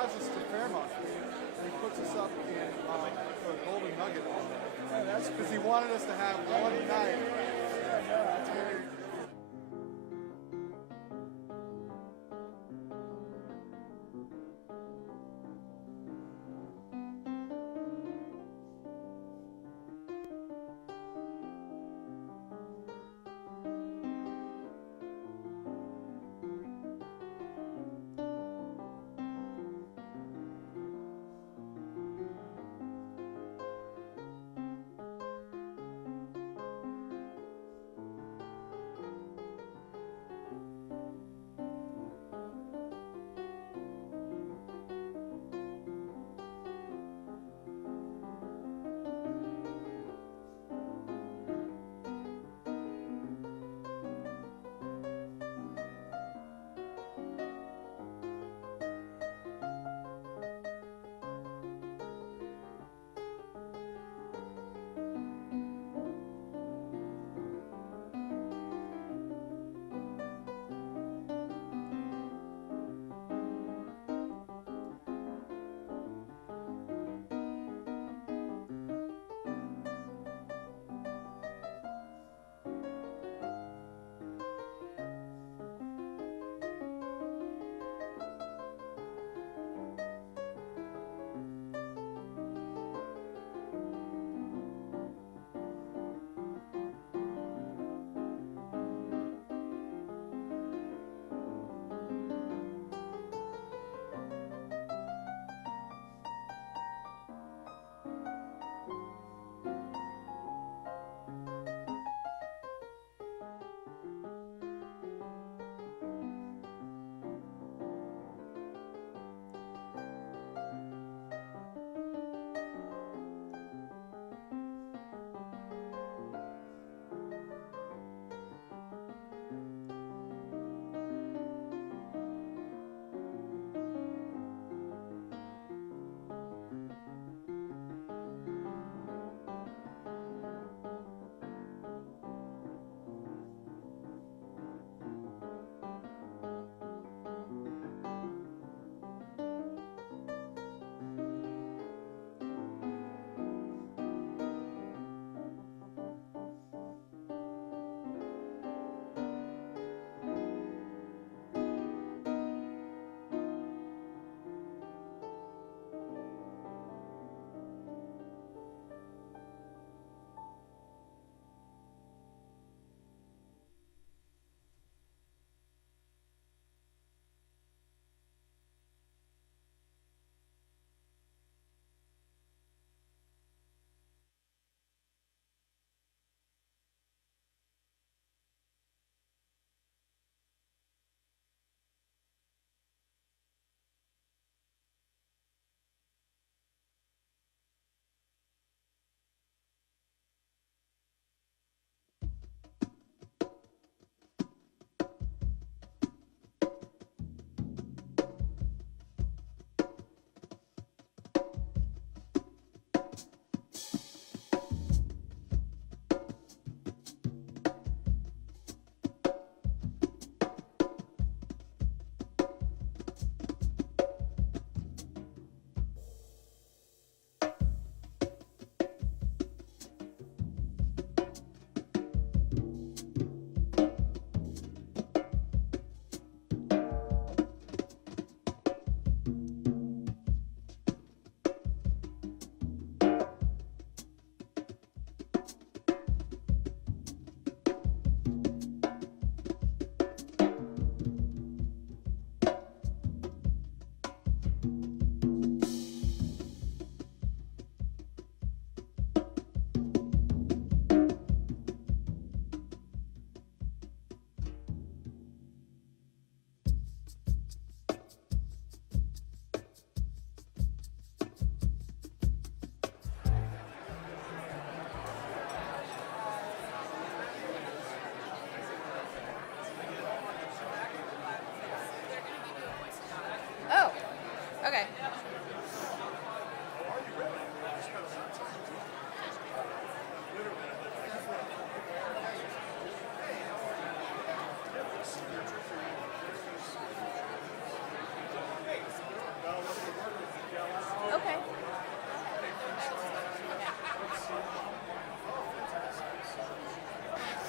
drives us to Fairmont, and he puts us up in the Golden Nugget all day. Yeah, that's because he wanted us to have one night. Yeah, no, that's great.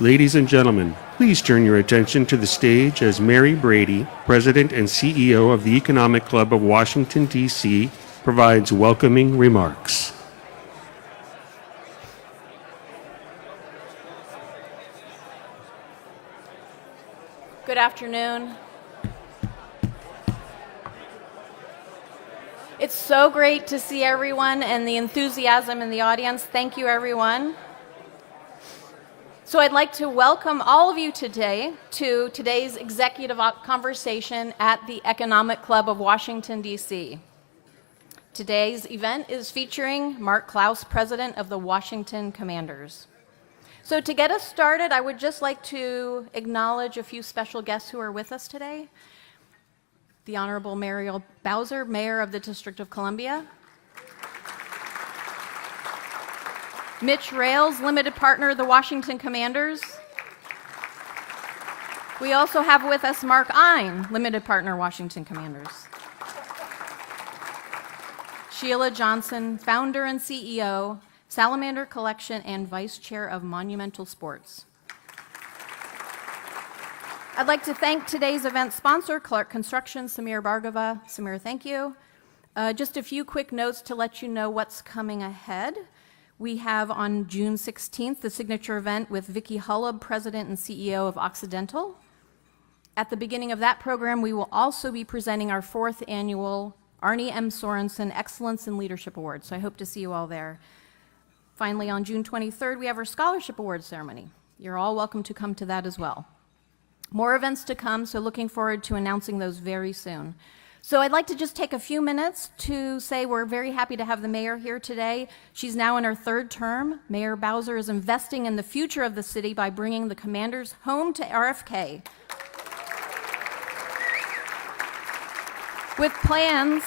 Ladies and gentlemen, please turn your attention to the stage as Mary Brady, President and CEO of the Economic Club of Washington, D.C., provides welcoming remarks. Good afternoon. It's so great to see everyone and the enthusiasm in the audience. Thank you, everyone. So I'd like to welcome all of you today to today's executive conversation at the Economic Club of Washington, D.C. Today's event is featuring Mark Clous, President of the Washington Commanders. So to get us started, I would just like to acknowledge a few special guests who are with us today. The Honorable Muriel Bowser, Mayor of the District of Columbia. Mitch Rales, Limited Partner of the Washington Commanders. We also have with us Mark Ein, Limited Partner, Washington Commanders. Sheila Johnson, Founder and CEO, Salamander Collection and Vice Chair of Monumental Sports. I'd like to thank today's event sponsor, Clark Construction, Samir Bhargava. Samir, thank you. Just a few quick notes to let you know what's coming ahead. We have on June 16th the signature event with Vicki Hullab, President and CEO of Occidental. At the beginning of that program, we will also be presenting our 4th annual Arnie M. Sorensen Excellence in Leadership Award, so I hope to see you all there. Finally, on June 23rd, we have our Scholarship Awards ceremony. You're all welcome to come to that as well. More events to come, so looking forward to announcing those very soon. So I'd like to just take a few minutes to say we're very happy to have the mayor here today. She's now in her 3rd term. Mayor Bowser is investing in the future of the city by bringing the Commanders home to RFK. With plans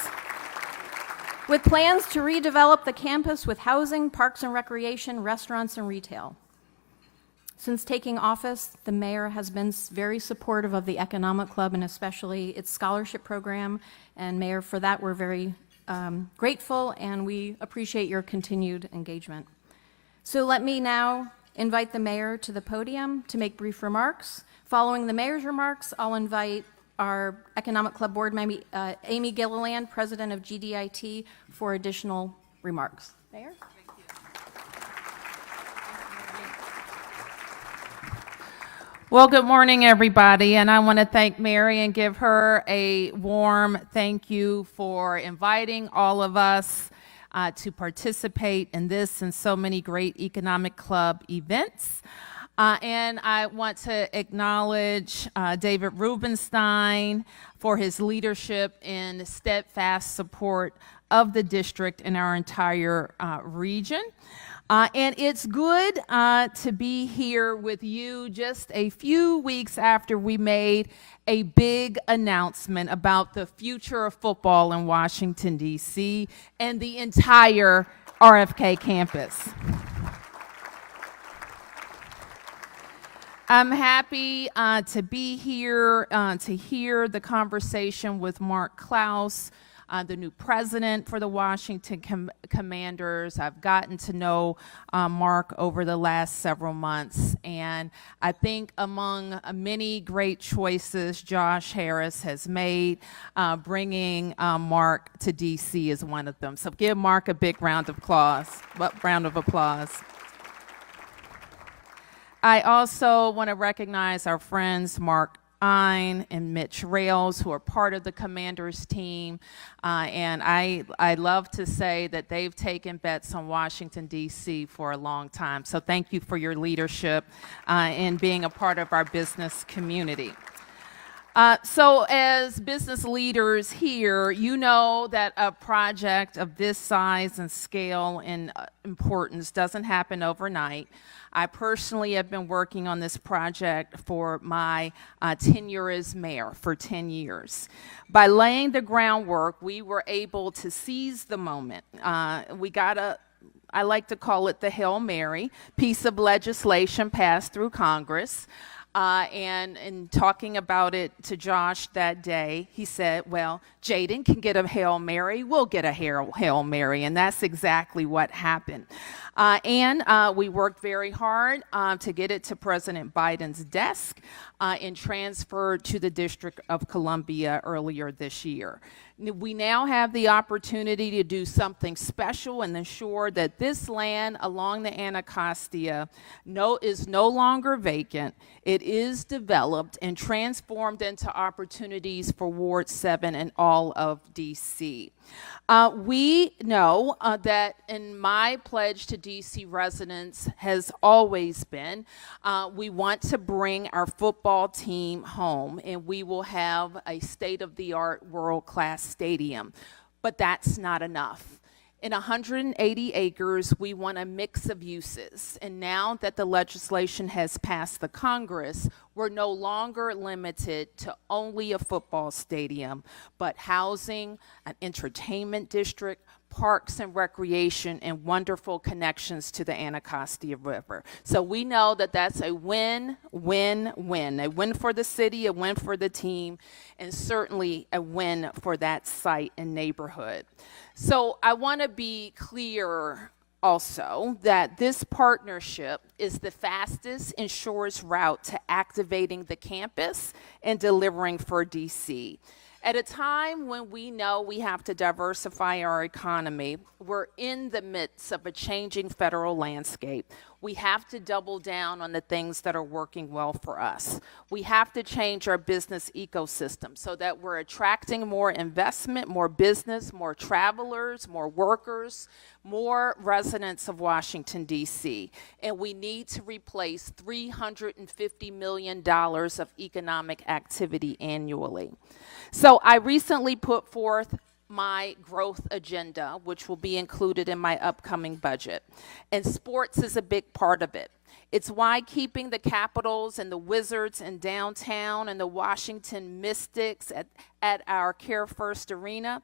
to redevelop the campus with housing, parks and recreation, restaurants and retail. Since taking office, the mayor has been very supportive of the Economic Club and especially its scholarship program. And Mayor, for that, we're very grateful and we appreciate your continued engagement. So let me now invite the mayor to the podium to make brief remarks. Following the mayor's remarks, I'll invite our Economic Club board member, Amy Gilliland, President of GDIT, for additional remarks. Mayor? Well, good morning, everybody, and I want to thank Mary and give her a warm thank you for inviting all of us to participate in this and so many great Economic Club events. And I want to acknowledge David Rubenstein for his leadership and steadfast support of the district and our entire region. And it's good to be here with you just a few weeks after we made a big announcement about the future of football in Washington, D.C. and the entire RFK campus. I'm happy to be here to hear the conversation with Mark Clous, the new president for the Washington Commanders. I've gotten to know Mark over the last several months, and I think among many great choices Josh Harris has made, bringing Mark to D.C. is one of them. So give Mark a big round of applause. I also want to recognize our friends Mark Ein and Mitch Rales, who are part of the Commanders team, and I love to say that they've taken bets on Washington, D.C. for a long time. So thank you for your leadership in being a part of our business community. So as business leaders here, you know that a project of this size and scale and importance doesn't happen overnight. I personally have been working on this project for my tenure as mayor for 10 years. By laying the groundwork, we were able to seize the moment. We got I like to call it the Hail Mary, piece of legislation passed through Congress. And in talking about it to Josh that day, he said, well, Jaden can get a Hail Mary, we'll get a Hail Mary, and that's exactly what happened. And we worked very hard to get it to President Biden's desk and transferred to the District of Columbia earlier this year. We now have the opportunity to do something special and ensure that this land along the Anacostia is no longer vacant. It is developed and transformed into opportunities for Ward 7 and all of DC. We know that in my pledge to DC residents has always been we want to bring our football team home, and we will have a state-of-the-art world-class stadium. But that's not enough. In 180 acres, we want a mix of uses. And now that the legislation has passed the Congress, we're no longer limited to only a football stadium, but housing, an entertainment district, parks and recreation, and wonderful connections to the Anacostia River. So we know that that's a win, win, win. A win for the city, a win for the team, and certainly a win for that site and neighborhood. So I want to be clear also that this partnership is the fastest and surest route to activating the campus and delivering for DC. At a time when we know we have to diversify our economy, we're in the midst of a changing federal landscape. We have to double down on the things that are working well for us. We have to change our business ecosystem so that we're attracting more investment, more business, more travelers, more workers, more residents of Washington, D.C. And we need to replace $350 million of economic activity annually. So I recently put forth my growth agenda, which will be included in my upcoming budget. And sports is a big part of it. It's why keeping the Capitals and the Wizards in downtown and the Washington Mystics at our Care First Arena.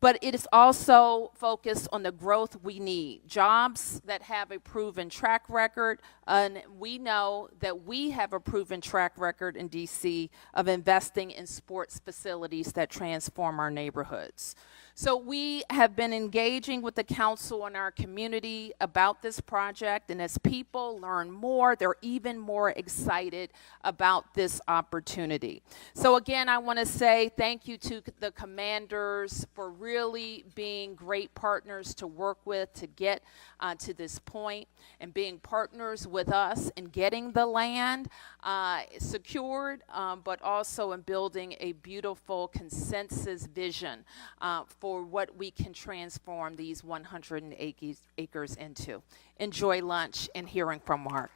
But it is also focused on the growth we need, jobs that have a proven track record, and we know that we have a proven track record in DC of investing in sports facilities that transform our neighborhoods. So we have been engaging with the council and our community about this project, and as people learn more, they're even more excited about this opportunity. So again, I want to say thank you to the commanders for really being great partners to work with to get to this point, and being partners with us in getting the land secured, but also in building a beautiful consensus vision for what we can transform these 180 acres into. Enjoy lunch and hearing from Mark.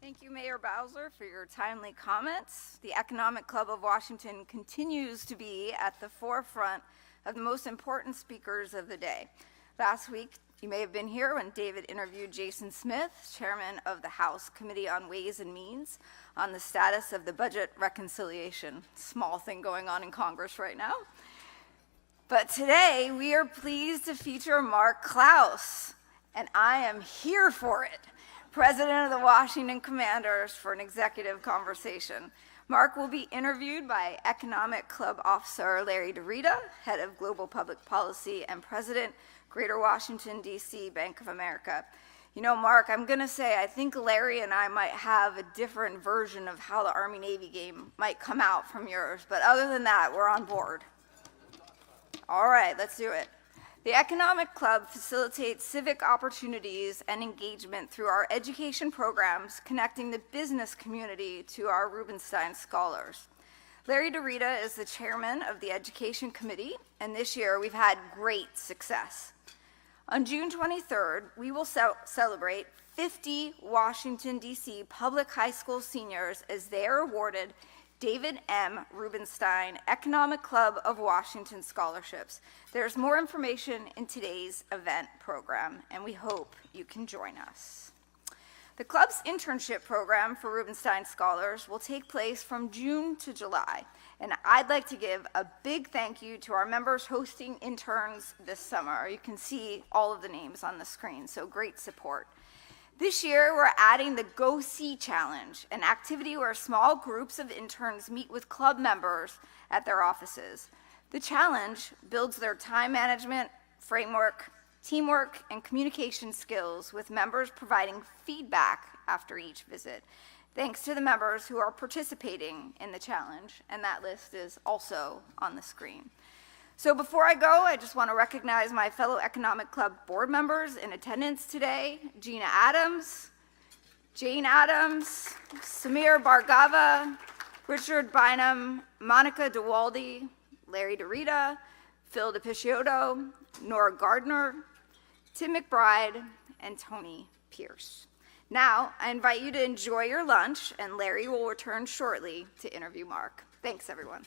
Thank you, Mayor Bowser, for your timely comments. The Economic Club of Washington continues to be at the forefront of the most important speakers of the day. Last week, you may have been here when David interviewed Jason Smith, chairman of the House Committee on Ways and Means, on the status of the budget reconciliation. Small thing going on in Congress right now. But today, we are pleased to feature Mark Clous, and I am here for it. President of the Washington Commanders, for an executive conversation. Mark will be interviewed by Economic Club Officer Larry DeRita, Head of Global Public Policy and President, Greater Washington, D.C. Bank of America. You know, Mark, I'm going to say I think Larry and I might have a different version of how the Army-Navy game might come out from yours, but other than that, we're on board. All right, let's do it. The Economic Club facilitates civic opportunities and engagement through our education programs, connecting the business community to our Rubenstein scholars. Larry DeRita is the chairman of the Education Committee, and this year we've had great success. On June 23rd, we will celebrate 50 Washington, D.C. public high school seniors as they are awarded David M. Rubenstein Economic Club of Washington scholarships. There's more information in today's event program, and we hope you can join us. The club's internship program for Rubenstein Scholars will take place from June to July, and I'd like to give a big thank you to our members hosting interns this summer. You can see all of the names on the screen, so great support. This year, we're adding the Go See Challenge, an activity where small groups of interns meet with club members at their offices. The challenge builds their time management, framework, teamwork, and communication skills, with members providing feedback after each visit. Thanks to the members who are participating in the challenge, and that list is also on the screen. So before I go, I just want to recognize my fellow Economic Club board members in attendance today: Gina Adams, Jane Adams, Samir Bargava, Richard Bynum, Monica DeWaldy, Larry DeRita, Phil DePicciotto, Nora Gardner, Tim McBride, and Tony Pierce. Now, I invite you to enjoy your lunch, and Larry will return shortly to interview Mark. Thanks, everyone.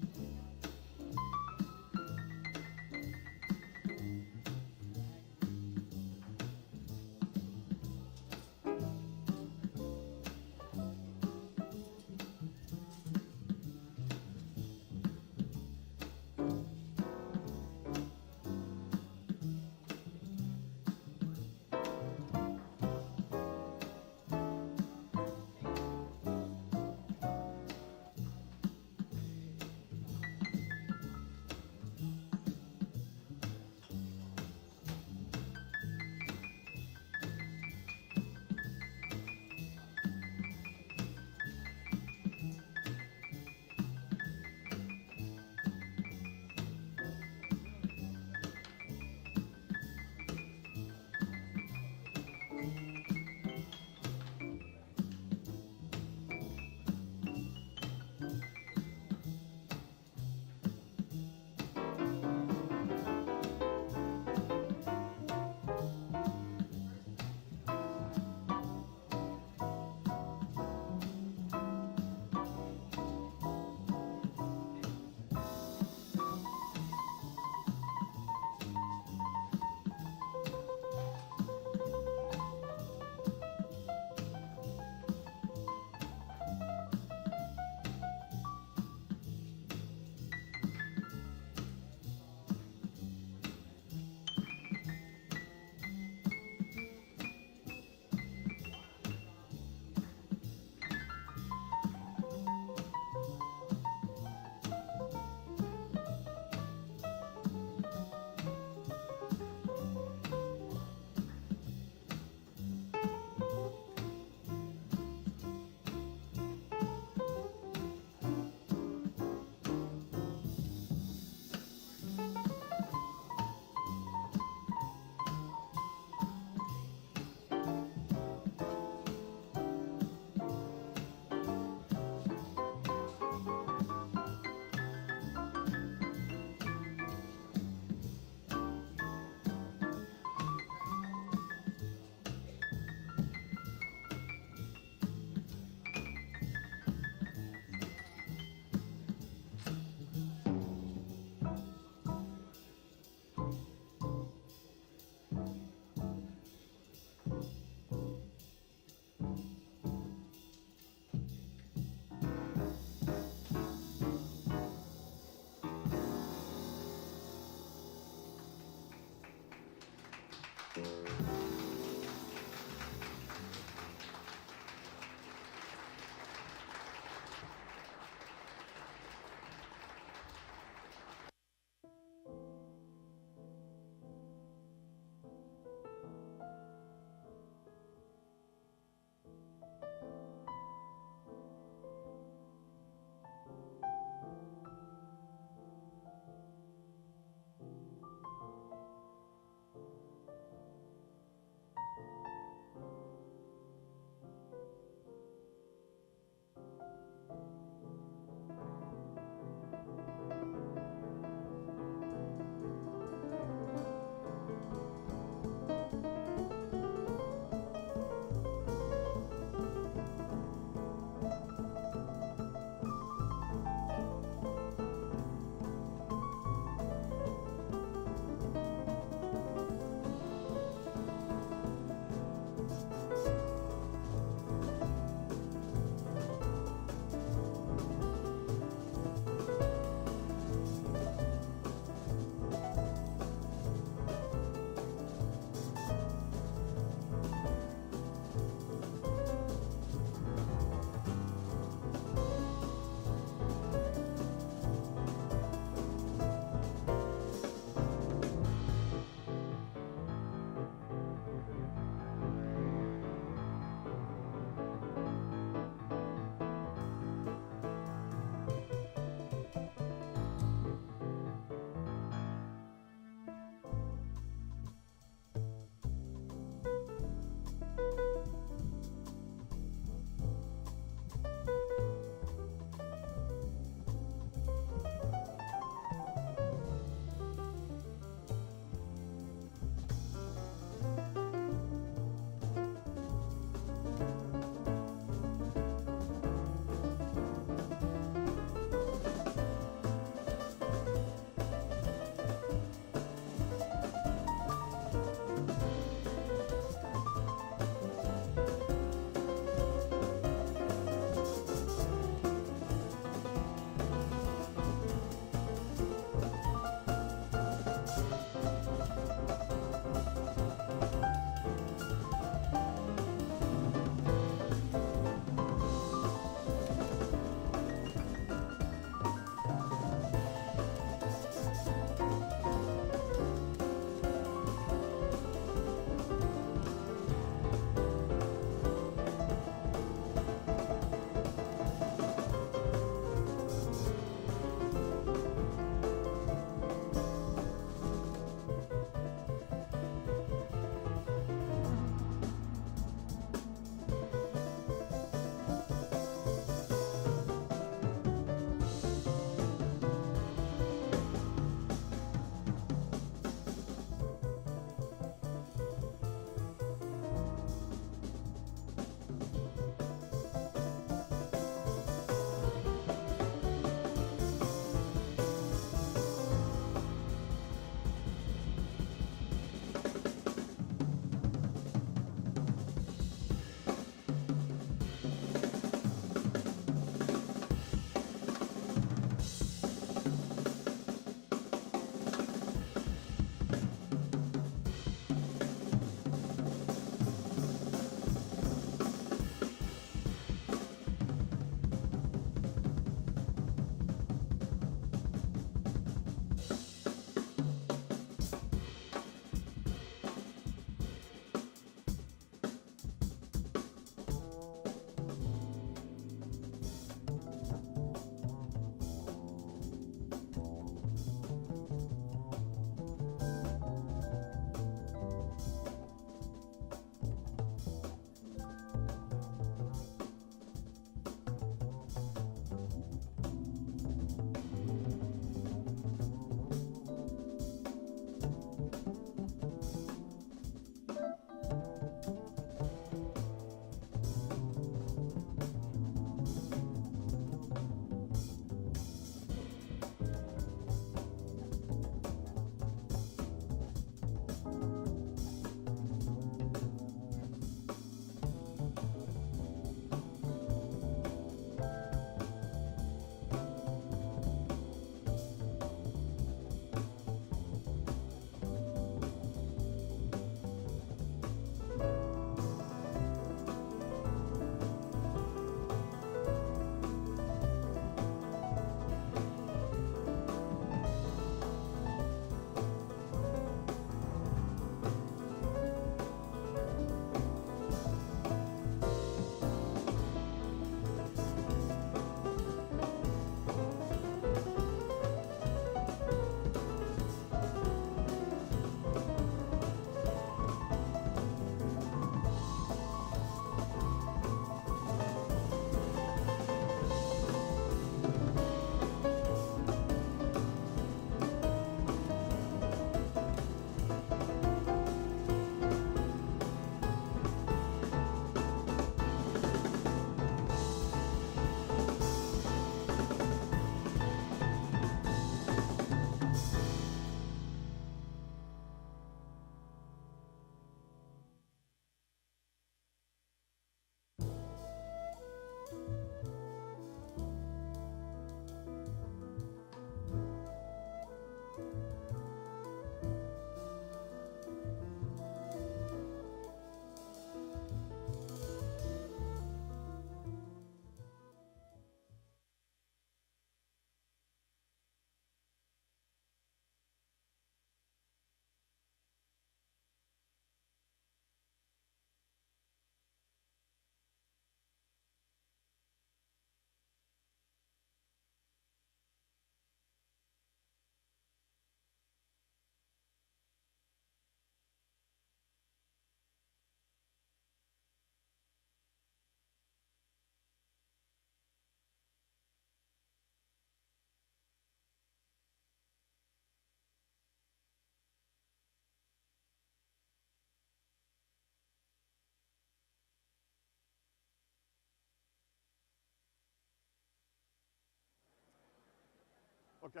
Okay.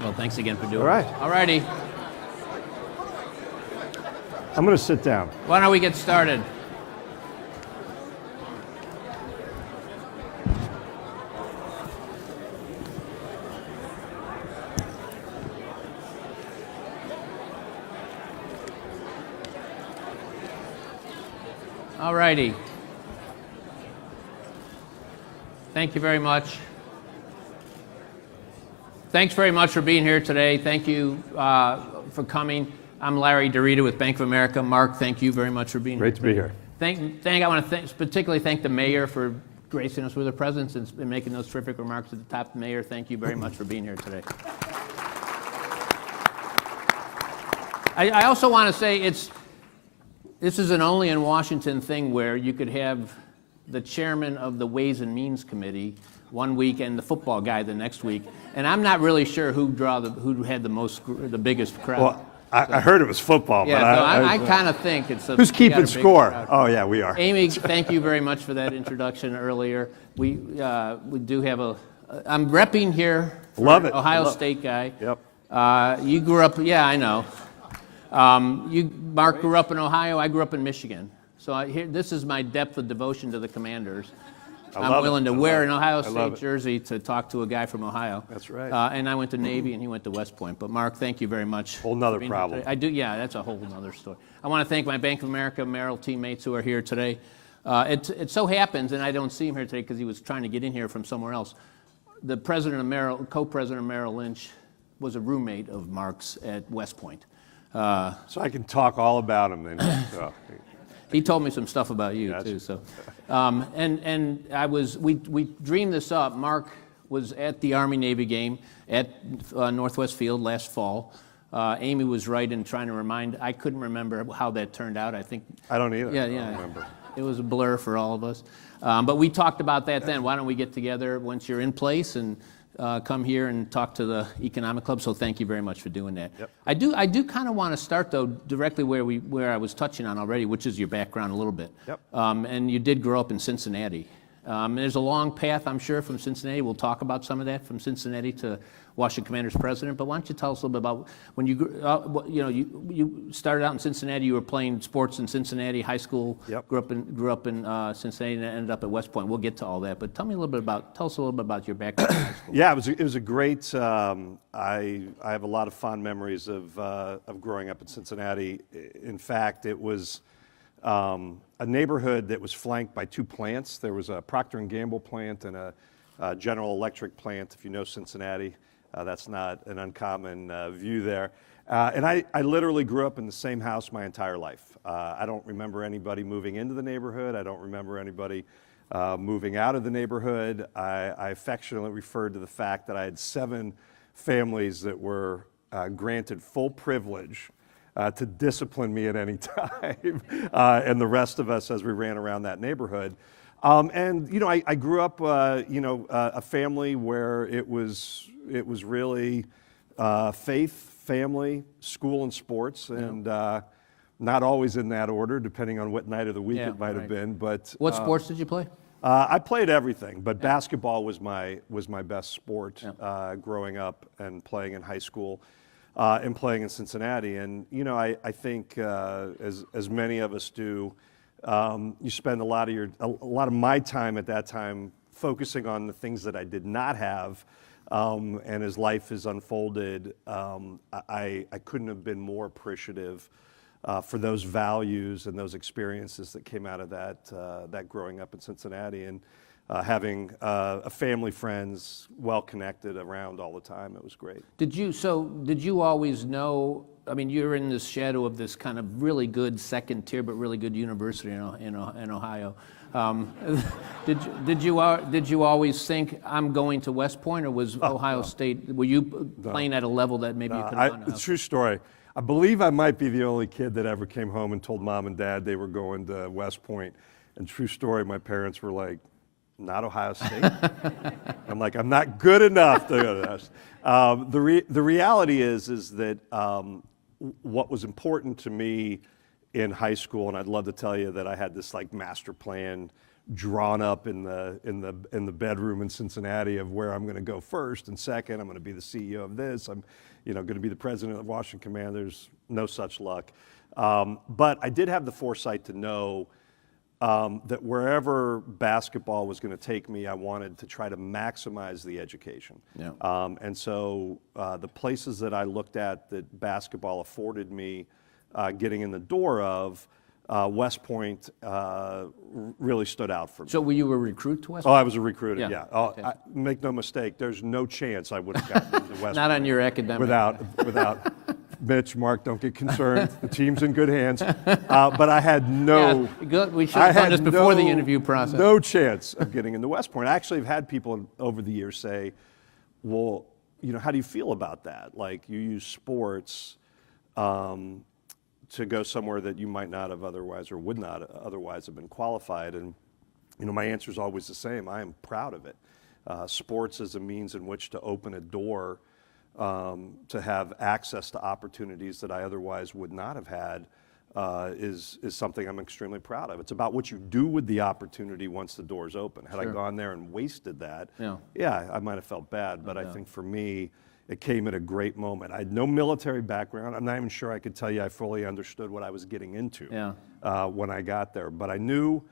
Well, thanks again for doing All right. it. All righty. I'm going to sit down. Why don't we get started? All righty. Thank you very much. Thanks very much for being here today. Thank you for coming. I'm Larry DeRita with Bank of America. Mark, thank you very much for being here. Great to be here. I want to particularly thank the mayor for gracing us with her presence and making those terrific remarks at the top. Mayor, thank you very much for being here today. I also want to say this is an only in Washington thing where you could have the chairman of the Ways and Means Committee one week and the football guy the next week, and I'm not really sure who had the biggest crowd. Well, I heard it was football, Yeah, but so I kind of think it's a. Who's we got a keeping big score? crowd. Oh yeah, we are. Amy, thank you very much for that introduction earlier. We do have I'm repping here. For Love it. Ohio State guy. Yep. You grew up. Yeah, I know. Mark grew up in Ohio. I grew up in Michigan. So this is my depth of devotion to the Commanders. I'm willing to wear an Ohio State jersey to talk to a guy from Ohio. That's right. And I went to Navy, and he went to West Point. But Mark, thank you very much. Whole nother problem. I do. Yeah, that's a whole nother story. I want to thank my Bank of America Merrill teammates who are here today. It so happens, and I don't see him here today because he was trying to get in here from somewhere else. The co-president of Merrill Lynch, was a roommate of Mark's at West Point. So I can talk all about him then. So. He told me some stuff about you too. So, we dreamed this up. Mark was at the Army-Navy game at Northwest Field last fall. Amy was right in trying to remind. I couldn't remember how that turned out. I don't either. Yeah, I don't remember. It was a blur for all of us. But we talked about that then. Why don't we get together once you're in place and come here and talk to the Economic Club? So thank you very much for doing that. Yep. I do kind of want to start though directly where I was touching on already, which is your background a little bit. Yep. And you did grow up in Cincinnati. There's a long path, I'm sure, from Cincinnati. We'll talk about some of that from Cincinnati to Washington Commanders president. But why don't you tell us a little bit about when you started out in Cincinnati? You were playing sports in Cincinnati high school. Yep. Grew up in Cincinnati and ended up at West Point. We'll get to all that. But tell us a little bit about your background. In high school. Yeah, it was a great. I have a lot of fond memories of growing up in Cincinnati. In fact, it was a neighborhood that was flanked by two plants. There was a Procter & Gamble plant and a General Electric plant. If you know Cincinnati, that's not an uncommon view there. And I literally grew up in the same house my entire life. I don't remember anybody moving into the neighborhood. I don't remember anybody moving out of the neighborhood. I affectionately referred to the fact that I had 7 families that were granted full privilege to discipline me at any time, and the rest of us as we ran around that neighborhood. I grew up, a family where it was really faith, family, school, and sports, and not always in that order, depending on what night of the week it might have been. But what sports did you play? I played everything, but basketball was my best sport growing up and playing in high school. And playing in Cincinnati, and I think as many of us do, you spend a lot of my time at that time focusing on the things that I did not have, and as life has unfolded, I couldn't have been more appreciative for those values and those experiences that came out of that growing up in Cincinnati, and having a family, friends, well-connected around all the time. It was great. Did you always know, I mean, you're in this shadow of this kind of really good second tier, but really good university in Ohio. Did you always think, I'm going to West Point, or was Ohio State, were you playing at a level that maybe you could have gone to? It's a true story. I believe I might be the only kid that ever came home and told mom and dad they were going to West Point. And true story, my parents were like, not Ohio State. I'm like, I'm not good enough to go to that. The reality is that what was important to me in high school, and I'd love to tell you that I had this like master plan drawn up in the bedroom in Cincinnati of where I'm going to go first and second. I'm going to be the CEO of this. I'm, going to be the president of Washington Commanders. No such luck. But I did have the foresight to know that wherever basketball was going to take me, I wanted to try to maximize the education. Yeah. And so the places that I looked at that basketball afforded me getting in the door of, West Point really stood out for me. So were you a recruit to West Oh, Point? I was a recruiter, Yeah, yeah. okay. Make no mistake, there's no chance I would have gotten into West Not Point on your academic. without Mitch, Mark, don't get concerned. The team's in good hands. But I had no... Yeah, good. We should have done this before the interview process. No chance of getting into West Point. I actually have had people over the years say, well, how do you feel about that? Like, you use sports to go somewhere that you might not have otherwise or would not otherwise have been qualified. And, my answer is always the same. I am proud of it. Sports is a means in which to open a door to have access to opportunities that I otherwise would not have had is something I'm extremely proud of. It's about what you do with the opportunity once the door's open. Had I gone there and wasted that, yeah, I might have felt bad. But I think for me, it came at a great moment. I had no military background. I'm not even sure I could tell you I fully understood what I was getting into when I got there. But I knew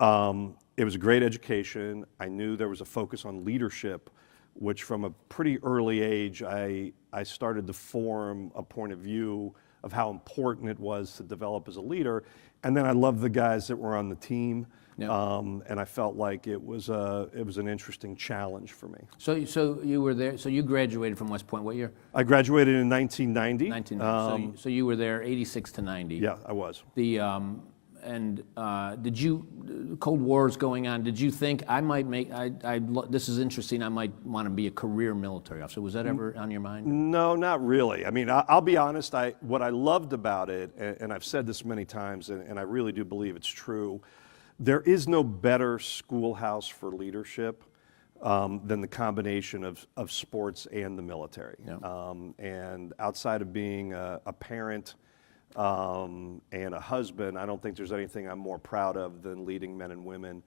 it was a great education. I knew there was a focus on leadership, which from a pretty early age, I started to form a point of view of how important it was to develop as a leader. And then I loved the guys that were on the team. And I felt like it was an interesting challenge for me. So you were there. So you graduated from West Point. What year? I graduated in 1990. 1990. So you were there 86 to 90. Yeah, I was. Did you, Cold War's going on, did you think I might this is interesting, I might want to be a career military officer? Was that ever on your mind? No, not really. I mean, I'll be honest, what I loved about it, and I've said this many times, and I really do believe it's true, there is no better schoolhouse for leadership than the combination of sports and the military. Yeah. And outside of being a parent and a husband, I don't think there's anything I'm more proud of than leading men and women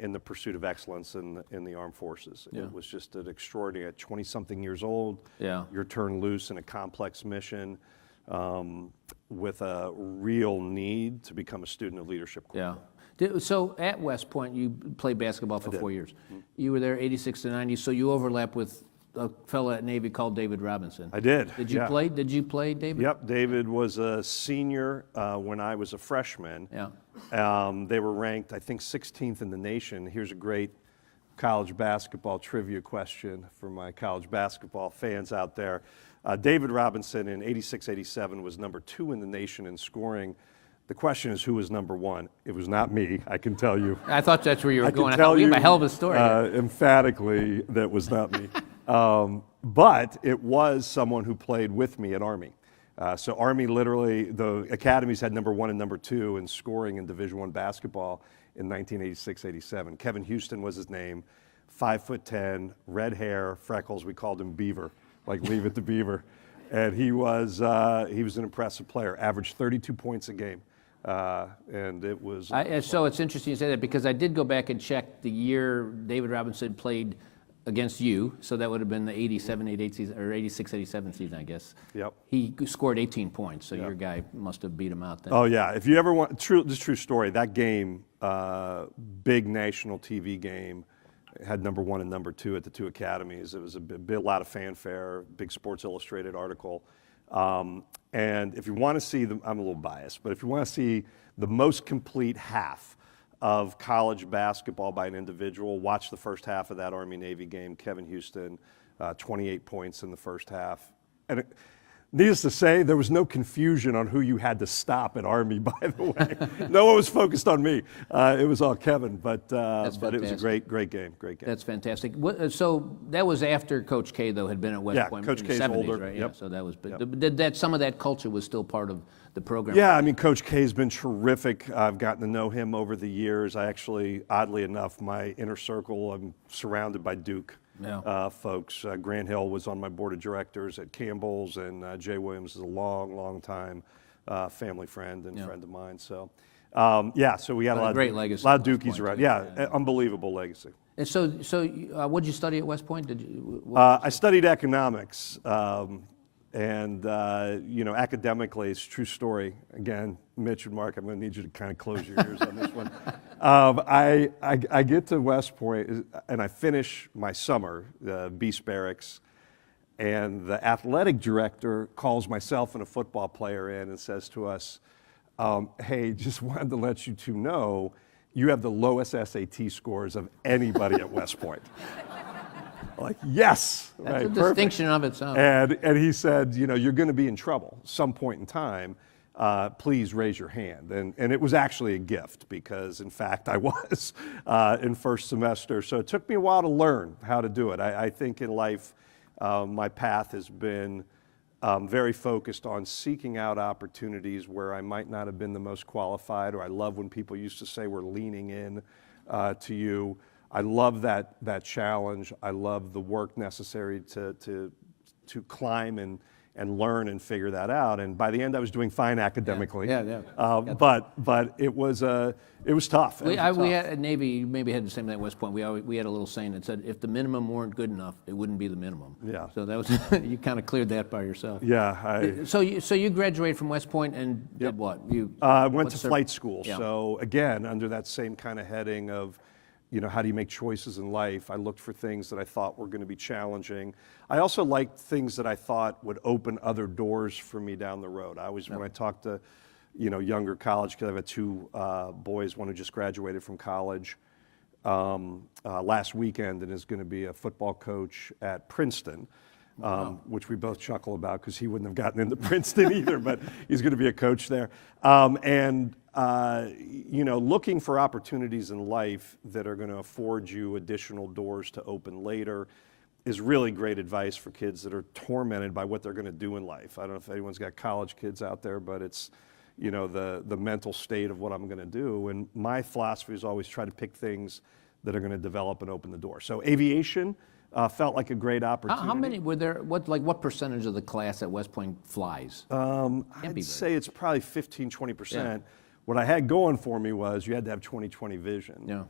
in the pursuit of excellence in the armed forces. Yeah. It was just an extraordinary, at 20-something years old, you're turned loose in a complex mission with a real need to become a student of leadership. Yeah. So at West Point, you played basketball for 4 years. You were there 86 to 90, so you overlap with a fellow at Navy called David Robinson. I did. Did you play? Did you play, David? Yep. David was a senior when I was a freshman. Yeah. They were ranked, I think, 16th in the nation. Here's a great college basketball trivia question for my college basketball fans out there. David Robinson in 86-87 was number 2 in the nation in scoring. The question is, who was number 1? It was not me, I can tell you. I thought that's where you were going. I can tell we you have a hell of a story. Emphatically, that was not me. But it was someone who played with me at Army. So Army literally, the academies had number 1 and number 2 in scoring in Division I basketball in 1986-87. Kevin Houston was his name, 5'10", red hair, freckles. We called him Beaver, like Leave It to Beaver. And he was an impressive player, averaged 32 points a game. And it was... So it's interesting you say that because I did go back and check the year David Robinson played against you, so that would have been the 87-88 season, or 86-87 season, I guess. Yep. He scored 18 points, so your guy must have beat him out then. Oh, yeah. If you ever want... This true story. That game, big national TV game, had number 1 and number 2 at the 2 academies. It was a lot of fanfare, big Sports Illustrated article. And if you want to see I'm a little biased, but if you want to see the most complete half of college basketball by an individual, watch the first half of that Army-Navy game. Kevin Houston, 28 points in the first half. And Needless to say, there was no confusion on who you had to stop at Army, by the way. No one was focused on me. It was all Kevin, but it was a great game. That's fantastic. So that was after Coach K, though, had been at West Yeah, Point Coach in the K's 70s, older. right? Yep. Yeah, so that was, Yep. but did some of that culture was still part of the program? Yeah, I mean, Coach K's been terrific. I've gotten to know him over the years. I actually, oddly enough, my inner circle, I'm surrounded by Duke. Yeah. Folks. Grant Hill was on my board of directors at Campbell's, and Jay Williams is a long time family friend and friend of mine. So, so we got a lot great of legacy a lot of at West Dukies Point, around. too. Yeah, Yeah. unbelievable legacy. And so what did you study at West Point? Did you? I studied economics, and academically, it's a true story. Again, Mitch and Mark, I'm going to need you to kind of close your ears on this one. I get to West Point, and I finish my summer, Beast Barracks, and the athletic director calls myself and a football player in and says to us, hey, just wanted to let you two know, you have the lowest SAT scores of anybody at West Point. Like, yes. That's right, a perfect. distinction of its own. And he said, you're going to be in trouble some point in time. Please raise your hand. And it was actually a gift because, in fact, I was in first semester. So it took me a while to learn how to do it. I think in life, my path has been very focused on seeking out opportunities where I might not have been the most qualified, or I love when people used to say we're leaning in to you. I love that challenge. I love the work necessary to climb and learn and figure that out. And by the end, I was doing fine academically. Yeah. But it was tough. We had at Navy, you maybe had the same thing at West Point. We had a little saying that said, if the minimum weren't good enough, it wouldn't be the minimum. Yeah. So that was you kind of cleared that by yourself. Yeah. So you graduated from West Point and did what? I went to flight school. Yeah. So again, under that same kind of heading of, how do you make choices in life? I looked for things that I thought were going to be challenging. I also liked things that I thought would open other doors for me down the road. When I talked to, younger college kids, I've had two boys, one who just graduated from college last weekend and is going to be a football coach at Princeton. Which we both chuckle about because he wouldn't have gotten into Princeton either, but he's going to be a coach there. Looking for opportunities in life that are going to afford you additional doors to open later is really great advice for kids that are tormented by what they're going to do in life. I don't know if anyone's got college kids out there, but it's, the mental state of what I'm going to do. And my philosophy is always try to pick things that are going to develop and open the door. So aviation felt like a great opportunity. How many were there? What percentage of the class at West Point flies? I'd say it's probably 15-20%. Yeah. What I had going for me was you had to have 20/20 vision. Yeah.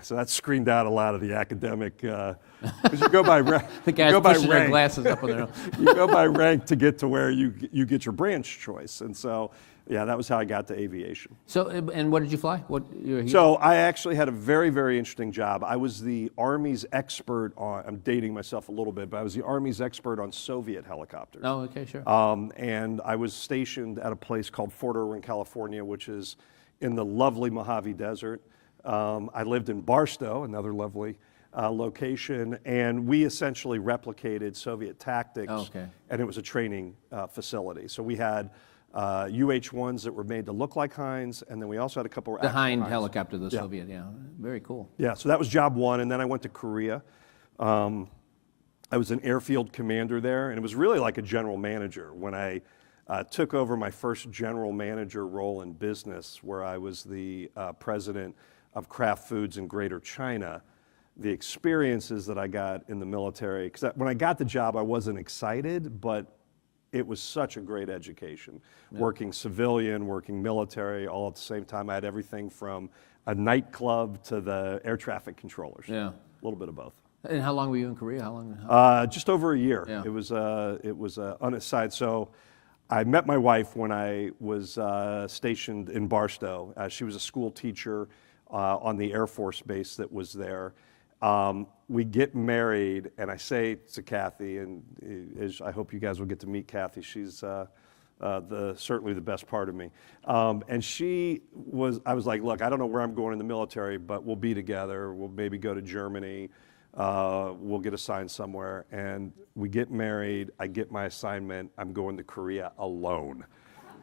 So that screened out a lot of the academic, because you go by rank. The guys pushing their glasses up on their nose. You go by rank to get to where you get your branch choice. And so, yeah, that was how I got to aviation. So, and what did you fly? So I actually had a very, very interesting job. I was the Army's expert on, I'm dating myself a little bit, but I was the Army's expert on Soviet helicopters. Oh, okay, sure. And I was stationed at a place called Fort Irwin, California, which is in the lovely Mojave Desert. I lived in Barstow, another lovely location, and we essentially replicated Soviet tactics, and it was a training facility. So we had UH-1s that were made to look like Heinz, and then we also had a couple of the actual Hind Heinz. helicopter, the Soviet, yeah. Very cool. Yeah, so that was job one, and then I went to Korea. I was an airfield commander there, and it was really like a general manager. When I took over my first general manager role in business, where I was the president of Kraft Foods in Greater China, the experiences that I got in the military, because when I got the job, I wasn't excited, but it was such a great education. Yeah. Working civilian, working military, all at the same time. I had everything from a nightclub to the air traffic controllers. Yeah. A little bit of both. And how long were you in Korea? How long? Just over a year. Yeah. It was on its side. So I met my wife when I was stationed in Barstow. She was a school teacher on the Air Force base that was there. We get married, and I say to Kathy, and I hope you guys will get to meet Kathy. She's certainly the best part of me. And I was like, look, I don't know where I'm going in the military, but we'll be together. We'll maybe go to Germany. we'll get assigned somewhere. And we get married, I get my assignment, I'm going to Korea alone.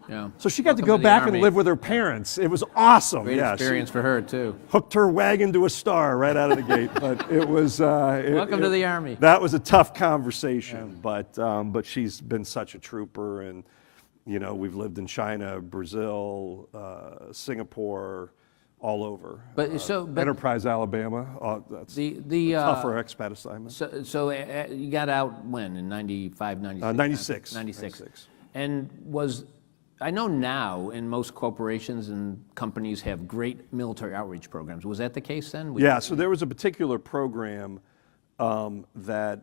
Yeah. So she got to Welcome go the back Army. and live with her parents. It was awesome. Great Yeah, experience for her, too. hooked her wagon to a star right out of the gate. But it was. Welcome to the Army. That was a tough conversation, but she's been such a trooper, and we've lived in China, Brazil, Singapore, all over. But Enterprise, Alabama. That's the tougher expat assignment. So you got out when, in 95, 96? 96. 96. And I know now in most corporations and companies have great military outreach programs. Was that the case then? Yeah, so there was a particular program that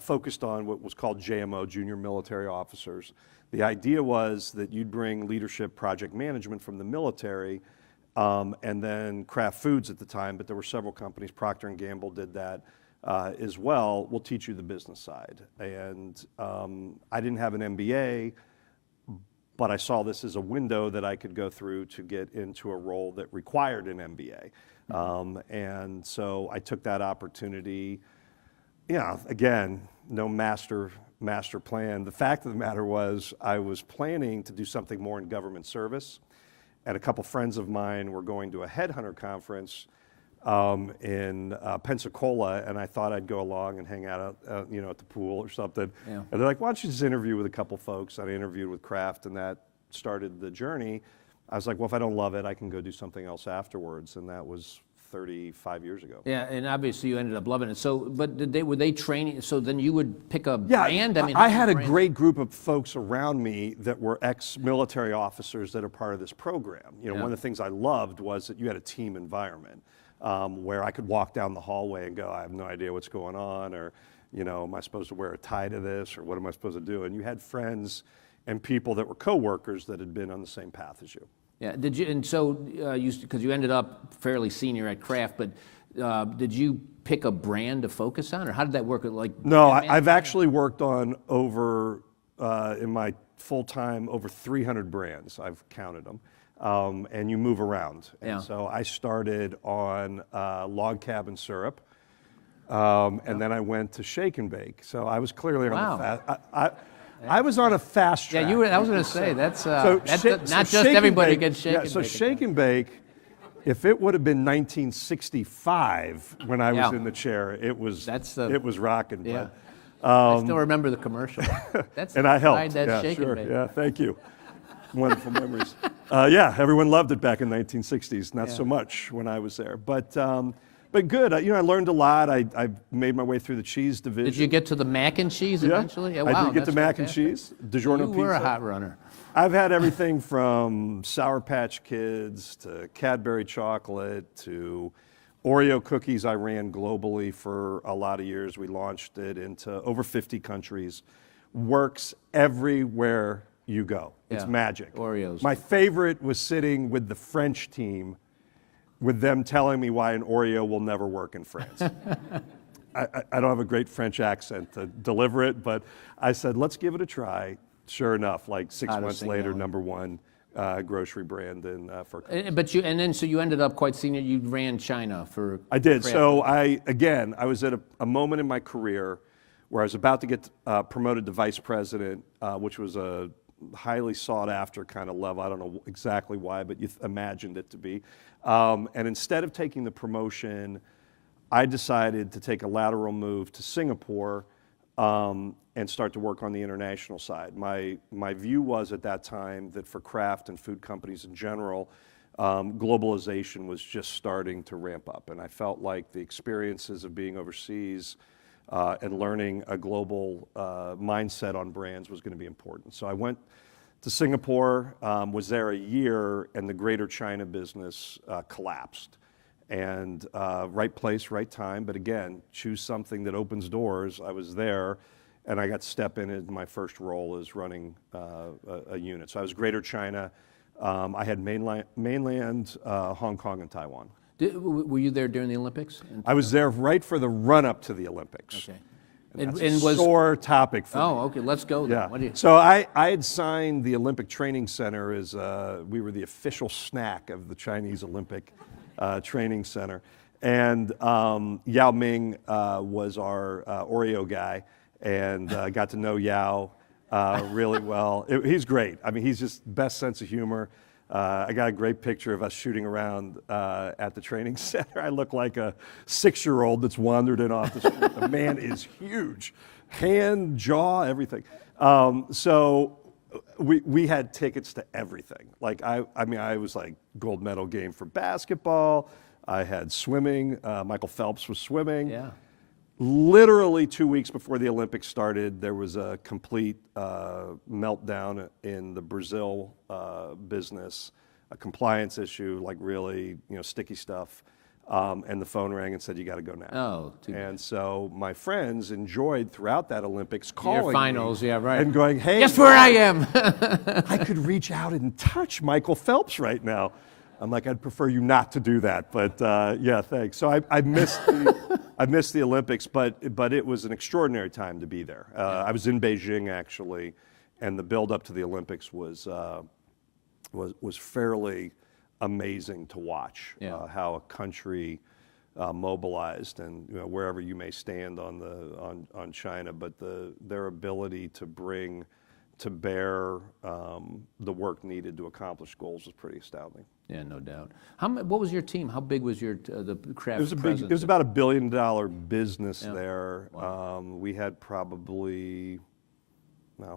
focused on what was called JMO, Junior Military Officers. The idea was that you'd bring leadership project management from the military, and then Kraft Foods at the time, but there were several companies, Procter & Gamble did that as well, will teach you the business side. And I didn't have an MBA, but I saw this as a window that I could go through to get into a role that required an MBA. And so I took that opportunity. Again, no master plan. The fact of the matter was I was planning to do something more in government service, and a couple friends of mine were going to a headhunter conference in Pensacola, and I thought I'd go along and hang out, at the pool or something. Yeah. And they're like, "Why don't you just interview with a couple folks?" And I interviewed with Kraft, and that started the journey. I was like, "Well, if I don't love it, I can go do something else afterwards," and that was 35 years ago. Yeah, and obviously you ended up loving it. So, but were they training? So then you would pick a brand? I had a great group of folks around me that were ex-military officers that are part of this program. One of the things I loved was that you had a team environment. Where I could walk down the hallway and go, I have no idea what's going on, or, am I supposed to wear a tie to this, or what am I supposed to do? And you had friends and people that were coworkers that had been on the same path as you. Yeah. Did you? And so because you ended up fairly senior at Kraft, but did you pick a brand to focus on, or how did that work? No, I've actually worked on in my full time over 300 brands. I've counted them. And you move around. And so I started on log cabin syrup, and then I went to shake and bake. So I was clearly on the fast. I was on a fast track. Yeah, I was going to say that's not just Shake and everybody Bake- gets shake. Yeah, and so bake. shake and bake. If it would have been 1965 when I was in the chair, it was rocking. Yeah. But, I still remember the commercial. That's and I helped. That Yeah, shake sure. and bake. Yeah, thank you. Wonderful memories. Everyone loved it back in the 1960s. Not so much when I was there, but good. I learned a lot. I made my way through the cheese division. Did you get to the mac and cheese eventually? Yeah, wow, I did get that's to mac fantastic. and cheese. DiGiorno You pizza. were a hot runner. I've had everything from Sour Patch Kids to Cadbury chocolate to Oreo cookies. I ran globally for a lot of years. We launched it into over 50 countries. Works everywhere you go. It's Yeah. magic. Oreos. My favorite was sitting with the French team, with them telling me why an Oreo will never work in France. I don't have a great French accent to deliver it, but I said, let's give it a try. Sure enough, like 6 months later, #1 grocery brand for. So you ended up quite senior. You ran China for. I did. Kraft. So I was at a moment in my career where I was about to get promoted to vice president, which was a highly sought after kind of level. I don't know exactly why, but you imagined it to be. And instead of taking the promotion, I decided to take a lateral move to Singapore and start to work on the international side. My view was at that time that for Kraft and food companies in general, globalization was just starting to ramp up. And I felt like the experiences of being overseas and learning a global mindset on brands was going to be important. So I went to Singapore, was there a year, and the Greater China business collapsed. And right place, right time, but again, choose something that opens doors. I was there, and I got to step in my first role as running a unit. So I was Greater China. I had mainland Hong Kong, and Taiwan. Were you there during the Olympics? I was there right for the run-up to the Olympics. Okay. And that's a sore topic for me. Oh, okay. Let's go then. Yeah. What do you? So I had signed the Olympic Training Center as we were the official snack of the Chinese Olympic Training Center. And Yao Ming was our Oreo guy, and got to know Yao really well. He's great. I mean, he's just best sense of humor. I got a great picture of us shooting around at the training center. I look like a 6-year-old that's wandered in off the street. The man is huge, hand, jaw, everything. So we had tickets to everything. Like I mean, I was like gold medal game for basketball. I had swimming. Michael Phelps was swimming. Yeah. Literally 2 weeks before the Olympics started, there was a complete meltdown in the Brazil business, a compliance issue, like really, sticky stuff. And the phone rang and said, "You got to go now." Oh, too bad. And so my friends enjoyed throughout that Olympics calling Your finals, me yeah, right. and going, "Hey, guess where I am?" I could reach out and touch Michael Phelps right now." I'm like, "I'd prefer you not to do that," but yeah, thanks. So I missed the Olympics, but it was an extraordinary time to be there. I was in Beijing actually, and the build up to the Olympics was fairly amazing to watch. Yeah. How a country mobilized, and wherever you may stand on China, but their ability to bring to bear the work needed to accomplish goals was pretty astounding. Yeah, no doubt. What was your team? How big was the craft? It was about $1 billion business there. Wow. We had probably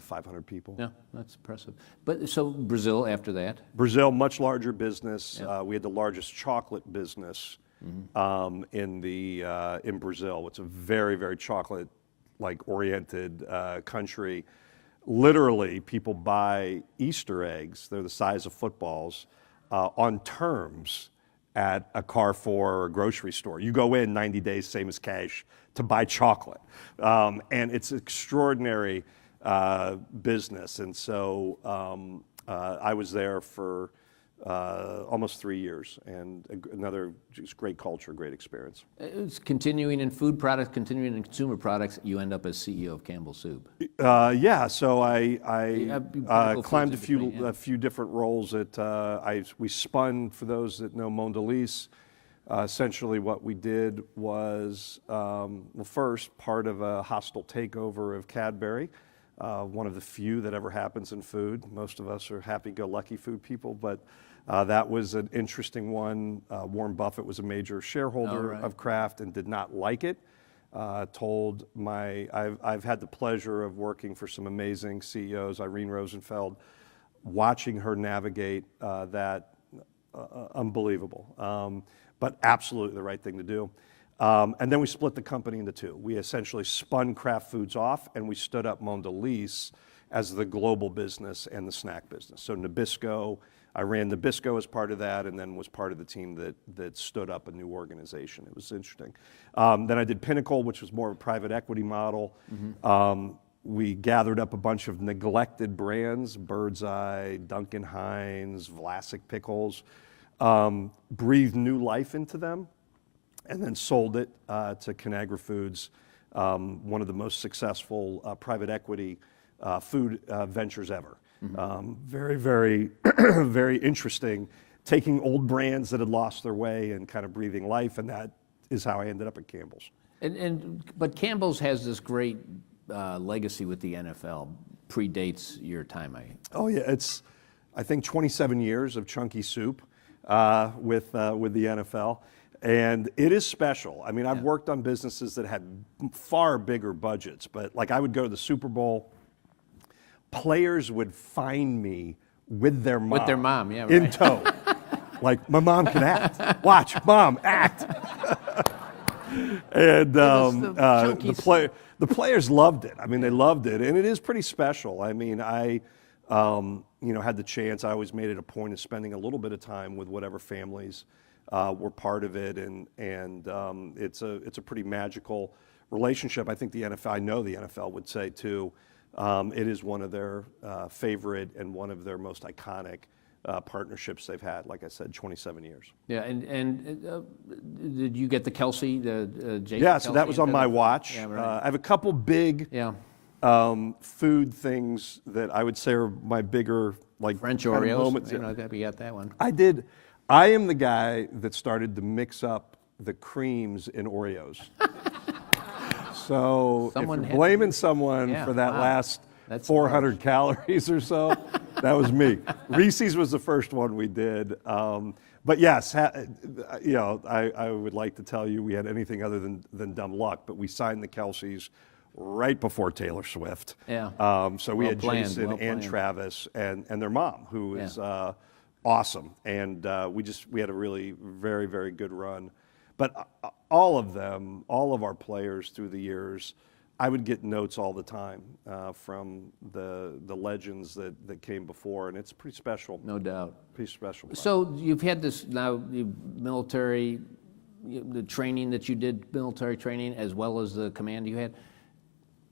500 people. Yeah, that's impressive. But so Brazil after that? Brazil, much larger business. Yeah. We had the largest chocolate business in Brazil. It's a very, very chocolate-like oriented country. Literally, people buy Easter eggs. They're the size of footballs on terms at a Carrefour or a grocery store. You go in 90 days, same as cash, to buy chocolate. And it's extraordinary business. And so I was there for almost 3 years, and another just great culture, great experience. It's continuing in food products, continuing in consumer products. You end up as CEO of Campbell Soup. Yeah, so I climbed between, a few different roles. We spun, for those that know Mondelez. Essentially what we did was, first, part of a hostile takeover of Cadbury, one of the few that ever happens in food. Most of us are happy-go-lucky food people, but that was an interesting one. Warren Buffett was a major shareholder of Kraft and did not like it. I've had the pleasure of working for some amazing CEOs, Irene Rosenfeld, watching her navigate that, unbelievable, but absolutely the right thing to do. And then we split the company into two. We essentially spun Kraft Foods off, and we stood up Mondelez as the global business and the snack business. So Nabisco, I ran Nabisco as part of that, and then was part of the team that stood up a new organization. It was interesting. Then I did Pinnacle, which was more of a private equity model. We gathered up a bunch of neglected brands, Bird's Eye, Duncan Hines, Vlasic Pickles, breathed new life into them, and then sold it to Conagra Foods, one of the most successful private equity food ventures ever. Very, very, very interesting, taking old brands that had lost their way and kind of breathing life, and that is how I ended up at Campbell's. But Campbell's has this great legacy with the NFL, predates your time. Oh yeah, it's, I think, 27 years of chunky soup with the NFL. And it is special. I mean, I've worked on businesses that had far bigger budgets, but like I would go to the Super Bowl, players would find me with their mom. With their mom, yeah, right. In tow. Like, my mom can act. Watch, Mom, act. And the players loved it. I mean, they loved it, and it is pretty special. I mean, I had the chance. I always made it a point of spending a little bit of time with whatever families were part of it, and it's a pretty magical relationship. I think the NFL, I know the NFL would say too, it is one of their favorite and one of their most iconic partnerships they've had. Like I said, 27 years. Yeah, and did you get the Kelsey, Jason? Yeah, so that was on my watch. Yeah, right. I have a couple big food things that I would say are my bigger, like, French kind of Oreos. moments. You got that one. I am the guy that started to mix up the creams in Oreos. So Someone if had you're blaming someone Yeah, for that wow. last That's 400 calories or so, that was me. Reese's was the first one we did. But yes, you know, I would like to tell you we had anything other than dumb luck, but we signed the Kelseys right before Taylor Swift. Yeah. So we Well had planned, Jason well and planned. Travis and their mom, who is awesome. And we had a really very, very good run. But all of them, all of our players through the years, I would get notes all the time from the legends that came before, and it's pretty special. No doubt. Pretty special. So you've had this now military, the training that you did, military training, as well as the command you had.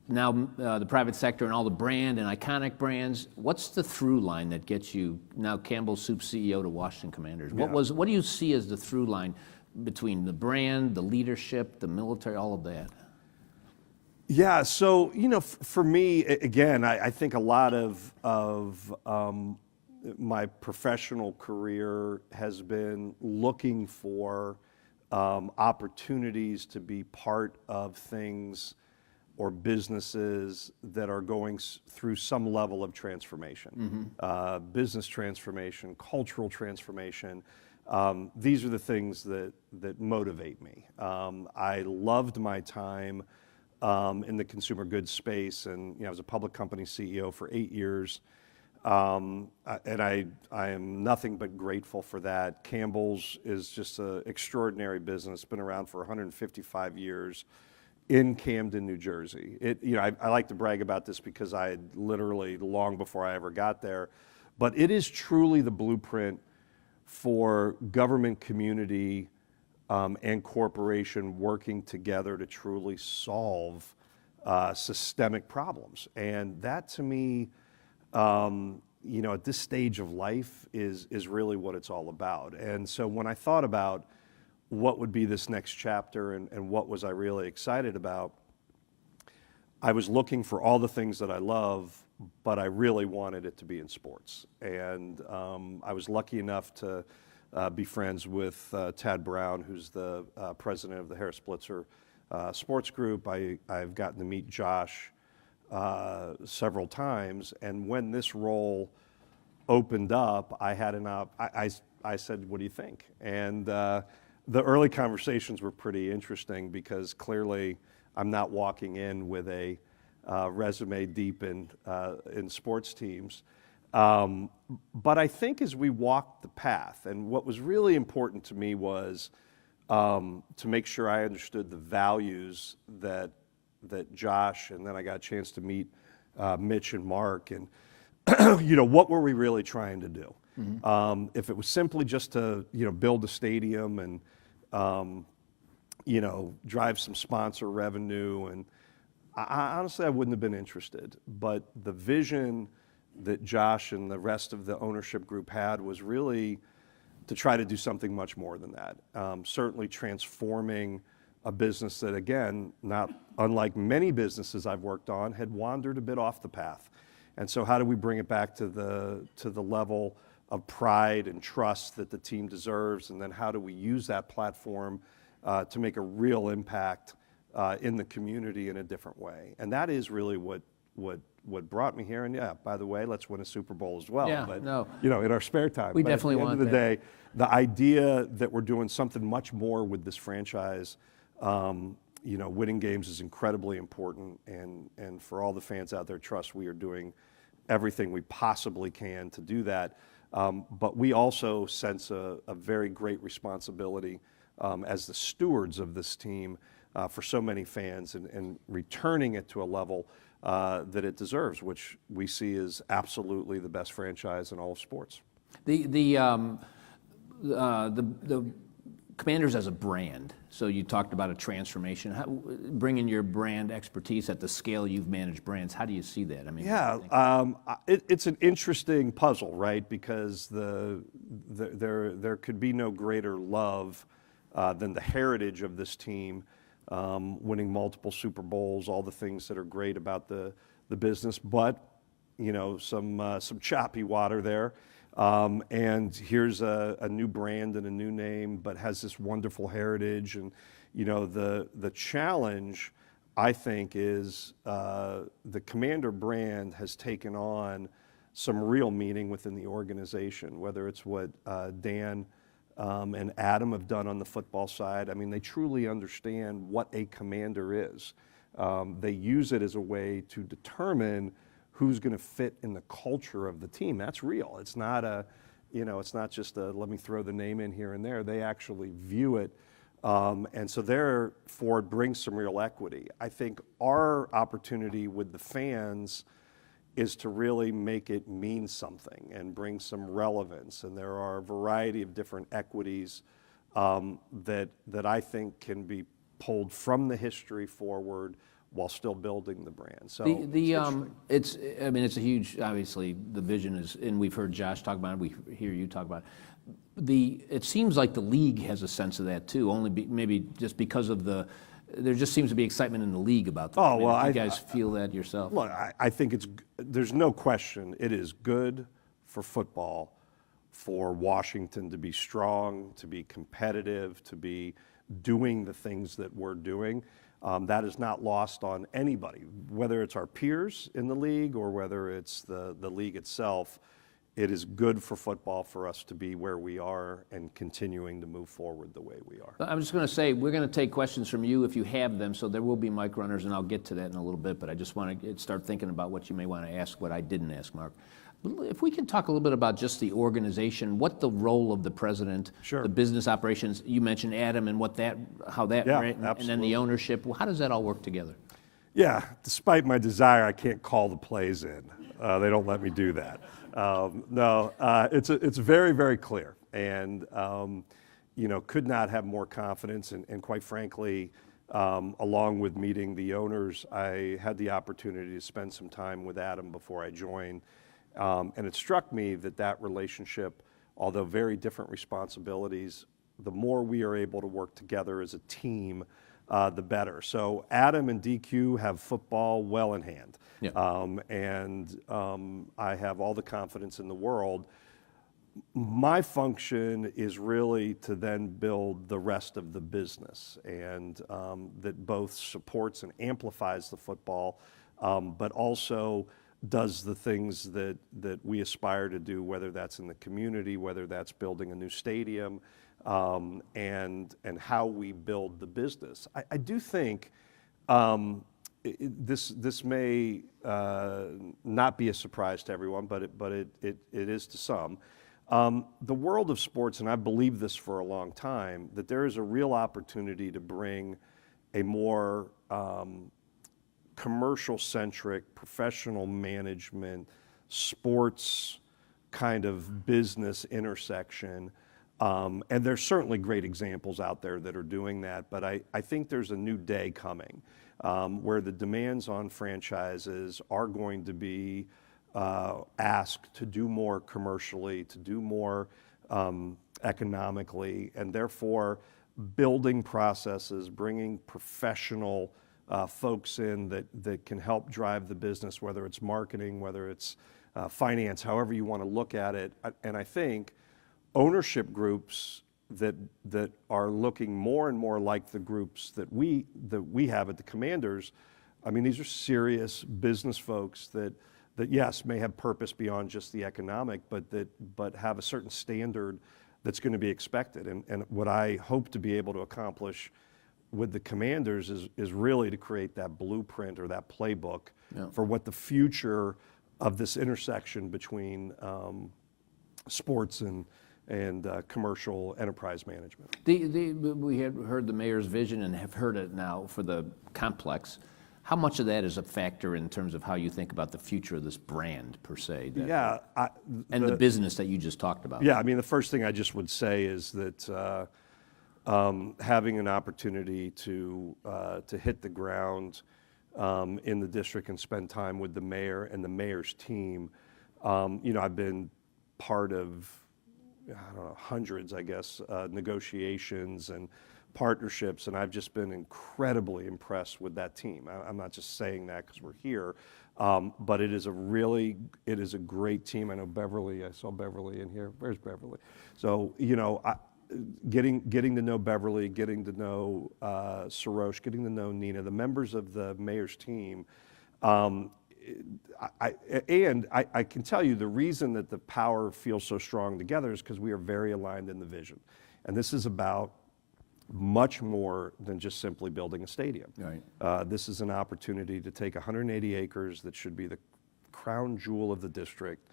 Now the private sector and all the brand and iconic brands. What's the through line that gets you now Campbell Soup CEO to Washington Commanders? What do you see as the through line between the brand, the leadership, the military, all of that? Yeah, so, you know, for me, again, I think a lot of my professional career has been looking for opportunities to be part of things or businesses that are going through some level of transformation, business transformation, cultural transformation. These are the things that motivate me. I loved my time in the consumer goods space, and I was a public company CEO for 8 years, and I am nothing but grateful for that. Campbell's is just an extraordinary business, been around for 155 years in Camden, New Jersey. I like to brag about this because I had literally, long before I ever got there, but it is truly the blueprint for government, community, and corporation working together to truly solve systemic problems. And that, to me, at this stage of life is really what it's all about. And so when I thought about what would be this next chapter and what was I really excited about, I was looking for all the things that I love, but I really wanted it to be in sports. And I was lucky enough to be friends with Tad Brown, who's the president of the Harris Blitzer Sports Group. I've gotten to meet Josh several times, and when this role opened up, I said, "What do you think?" And the early conversations were pretty interesting because clearly I'm not walking in with a resume deep in sports teams. But I think as we walked the path, and what was really important to me was to make sure I understood the values that Josh, and then I got a chance to meet Mitch and Mark, and what were we really trying to do? If it was simply just to build a stadium and drive some sponsor revenue, and honestly I wouldn't have been interested. But the vision that Josh and the rest of the ownership group had was really to try to do something much more than that. Certainly transforming a business that, again, not unlike many businesses I've worked on, had wandered a bit off the path. And so how do we bring it back to the level of pride and trust that the team deserves, and then how do we use that platform to make a real impact in the community in a different way? And that is really what brought me here. And yeah, by the way, let's win a Super Bowl as well. Yeah, but no. in our spare time. We But definitely at the want end of the that. day, the idea that we're doing something much more with this franchise, winning games is incredibly important. And for all the fans out there, trust we are doing everything we possibly can to do that. But we also sense a very great responsibility as the stewards of this team for so many fans, and returning it to a level that it deserves, which we see as absolutely the best franchise in all of sports. The Commanders as a brand. So you talked about a transformation. Bringing your brand expertise at the scale you've managed brands, how do you see that? I mean, it's an interesting puzzle, right? Because there could be no greater love than the heritage of this team, winning multiple Super Bowls, all the things that are great about the business, but some choppy water there. And here's a new brand and a new name, but has this wonderful heritage. And, you know, the challenge, I think, is the Commander brand has taken on some real meaning within the organization, whether it's what Dan and Adam have done on the football side. I mean, they truly understand what a commander is. They use it as a way to determine who's going to fit in the culture of the team. That's real. It's not it's not just a let me throw the name in here and there. They actually view it. And so therefore it brings some real equity. I think our opportunity with the fans is to really make it mean something and bring some relevance. And there are a variety of different equities that I think can be pulled from the history forward while still building the brand. So it's a huge, obviously the vision is, and we've heard Josh talk about it, we hear you talk about it. It seems like the league has a sense of that too, maybe just because of there just seems to be excitement in the league about that. Oh, well, you guys feel that yourself? Look, I think there's no question it is good for football for Washington to be strong, to be competitive, to be doing the things that we're doing. That is not lost on anybody, whether it's our peers in the league or whether it's the league itself. It is good for football for us to be where we are and continuing to move forward the way we are. I'm just going to say, we're going to take questions from you if you have them, so there will be mic runners, and I'll get to that in a little bit, but I just want to start thinking about what you may want to ask, what I didn't ask, Mark. If we can talk a little bit about just the organization, what the role of the president, Sure. the business operations, you mentioned Adam and how that Yeah, ran, and then absolutely. the ownership, how does that all work together? Yeah, despite my desire, I can't call the plays in. They don't let me do that. It's very, very clear, and could not have more confidence. And quite frankly, along with meeting the owners, I had the opportunity to spend some time with Adam before I joined, and it struck me that relationship, although very different responsibilities, the more we are able to work together as a team, the better. So Adam and DQ have football well in hand. Yeah. I have all the confidence in the world. My function is really to then build the rest of the business, and that both supports and amplifies the football, but also does the things that we aspire to do, whether that's in the community, whether that's building a new stadium, and how we build the business. I do think this may not be a surprise to everyone, but it is to some. The world of sports, and I believe this for a long time, that there is a real opportunity to bring a more commercial-centric, professional management, sports kind of business intersection. And there's certainly great examples out there that are doing that, but I think there's a new day coming where the demands on franchises are going to be asked to do more commercially, to do more economically, and therefore building processes, bringing professional folks in that can help drive the business, whether it's marketing, whether it's finance, however you want to look at it. And I think ownership groups that are looking more and more like the groups that we have at the Commanders. I mean, these are serious business folks that yes, may have purpose beyond just the economic, but have a certain standard that's going to be expected. And what I hope to be able to accomplish with the Commanders is really to create that blueprint or that playbook for what the future of this intersection between sports and commercial enterprise management. We had heard the mayor's vision and have heard it now for the complex. How much of that is a factor in terms of how you think about the future of this brand per se? And the business that you just talked about. Yeah, I mean, the first thing I just would say is that having an opportunity to hit the ground in the district and spend time with the mayor and the mayor's team, I've been part of hundreds, I guess, negotiations and partnerships, and I've just been incredibly impressed with that team. I'm not just saying that because we're here. But it is a great team. I know Beverly, I saw Beverly in here. Where's Beverly? So, getting to know Beverly, getting to know Sarosh, getting to know Nina, the members of the mayor's team. I can tell you the reason that the power feels so strong together is because we are very aligned in the vision. And this is about much more than just simply building a stadium. Right. This is an opportunity to take 180 acres that should be the crown jewel of the district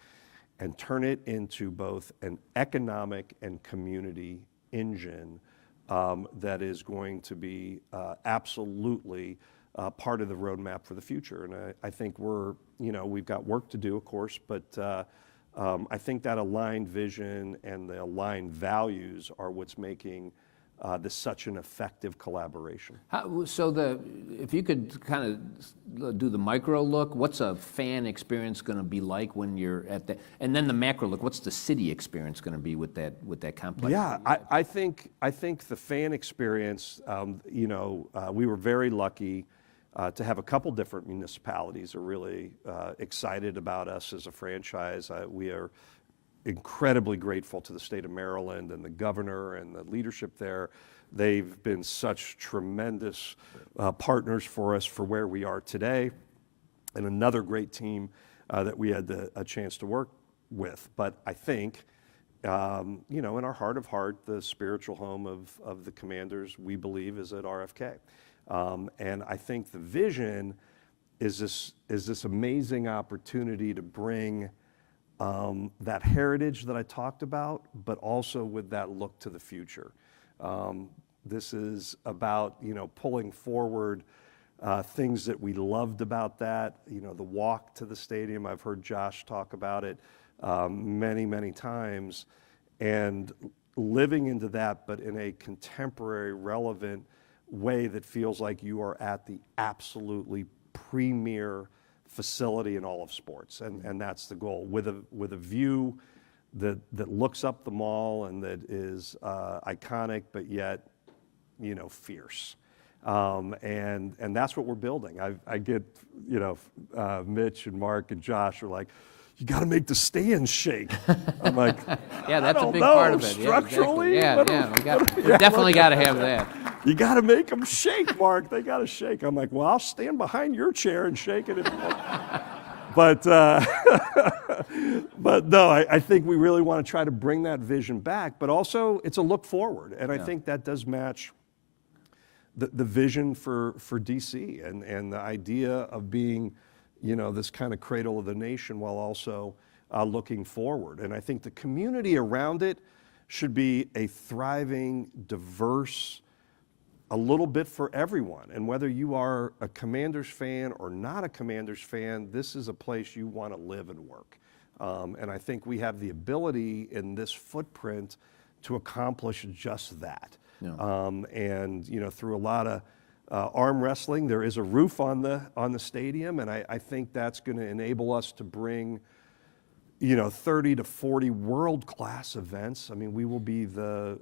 and turn it into both an economic and community engine that is going to be absolutely part of the roadmap for the future. And I think we've got work to do, of course, but I think that aligned vision and the aligned values are what's making this such an effective collaboration. If you could kind of do the micro look, what's a fan experience going to be like when you're at that? And then the macro look, what's the city experience going to be with that complex? Yeah, I think the fan experience. We were very lucky to have a couple different municipalities are really excited about us as a franchise. We are incredibly grateful to the state of Maryland and the governor and the leadership there. They've been such tremendous partners for us for where we are today, and another great team that we had a chance to work with. But I think, in our heart of heart, the spiritual home of the Commanders, we believe, is at RFK. And I think the vision is this amazing opportunity to bring that heritage that I talked about, but also with that look to the future. This is about, pulling forward things that we loved about that, the walk to the stadium. I've heard Josh talk about it many, many times, and living into that, but in a contemporary, relevant way that feels like you are at the absolutely premier facility in all of sports, and that's the goal, with a view that looks up the mall and that is iconic, but yet fierce, and that's what we're building. I get Mitch and Mark and Josh are like, you got to make the stands shake. I'm like, yeah, that's a big know, part of it. structurally. Yeah, we definitely got to have that. You got to make them shake, Mark. They got to shake. I'm like, well, I'll stand behind your chair and shake it. But no, I think we really want to try to bring that vision back. But also, it's a look forward, and I think that does match the vision for DC and the idea of being, this kind of cradle of the nation while also looking forward. And I think the community around it should be a thriving, diverse, a little bit for everyone. And whether you are a Commanders fan or not a Commanders fan, this is a place you want to live and work. And I think we have the ability in this footprint to accomplish just that. Yeah. And through a lot of arm wrestling, there is a roof on the stadium, and I think that's going to enable us to bring 30 to 40 world-class events. I mean, we will be the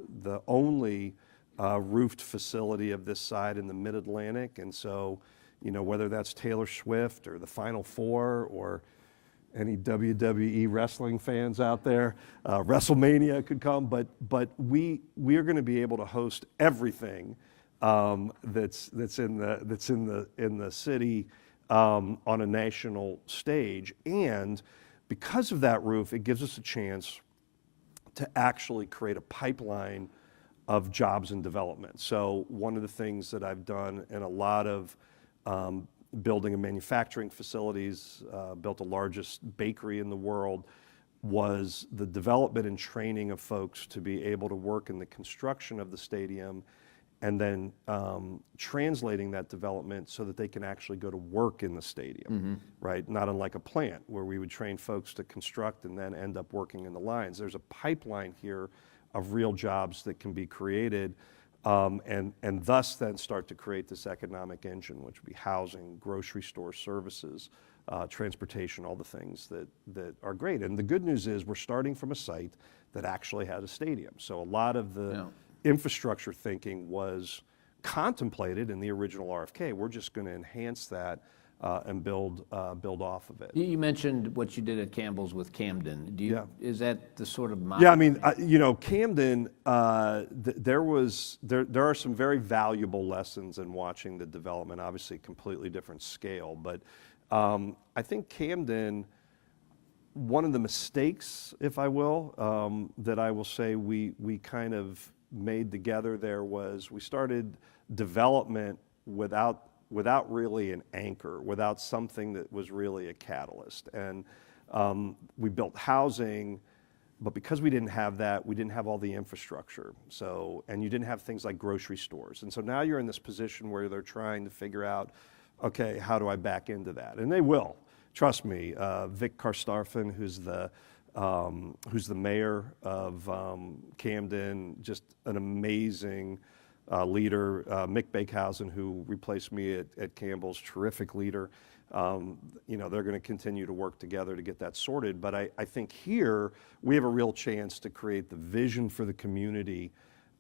only roofed facility of this side in the Mid-Atlantic, and so whether that's Taylor Swift or the Final Four or any WWE wrestling fans out there, WrestleMania could come, but we are going to be able to host everything that's in the city on a national stage, and because of that roof, it gives us a chance to actually create a pipeline of jobs and development. So one of the things that I've done in a lot of building and manufacturing facilities, built the largest bakery in the world, was the development and training of folks to be able to work in the construction of the stadium, and then translating that development so that they can actually go to work in the stadium, right? Not unlike a plant where we would train folks to construct and then end up working in the lines. There's a pipeline here of real jobs that can be created, and thus then start to create this economic engine, which would be housing, grocery store services, transportation, all the things that are great. And the good news is we're starting from a site that actually had a stadium. So a lot of the infrastructure thinking was contemplated in the original RFK. We're just going to enhance that and build off of it. You mentioned what you did at Campbell's with Camden. Is that the sort of model? Yeah, I mean, Camden, there are some very valuable lessons in watching the development, obviously completely different scale, but I think Camden, one of the mistakes, if I will, that I will say we kind of made together there was we started development without really an anchor, without something that was really a catalyst. And we built housing, but because we didn't have that, we didn't have all the infrastructure. And you didn't have things like grocery stores. And so now you're in this position where they're trying to figure out, okay, how do I back into that? And they will. Trust me, Vic Karstafen, who's the mayor of Camden, just an amazing leader. Mick Bakehausen, who replaced me at Campbell's, terrific leader. They're going to continue to work together to get that sorted. But I think here we have a real chance to create the vision for the community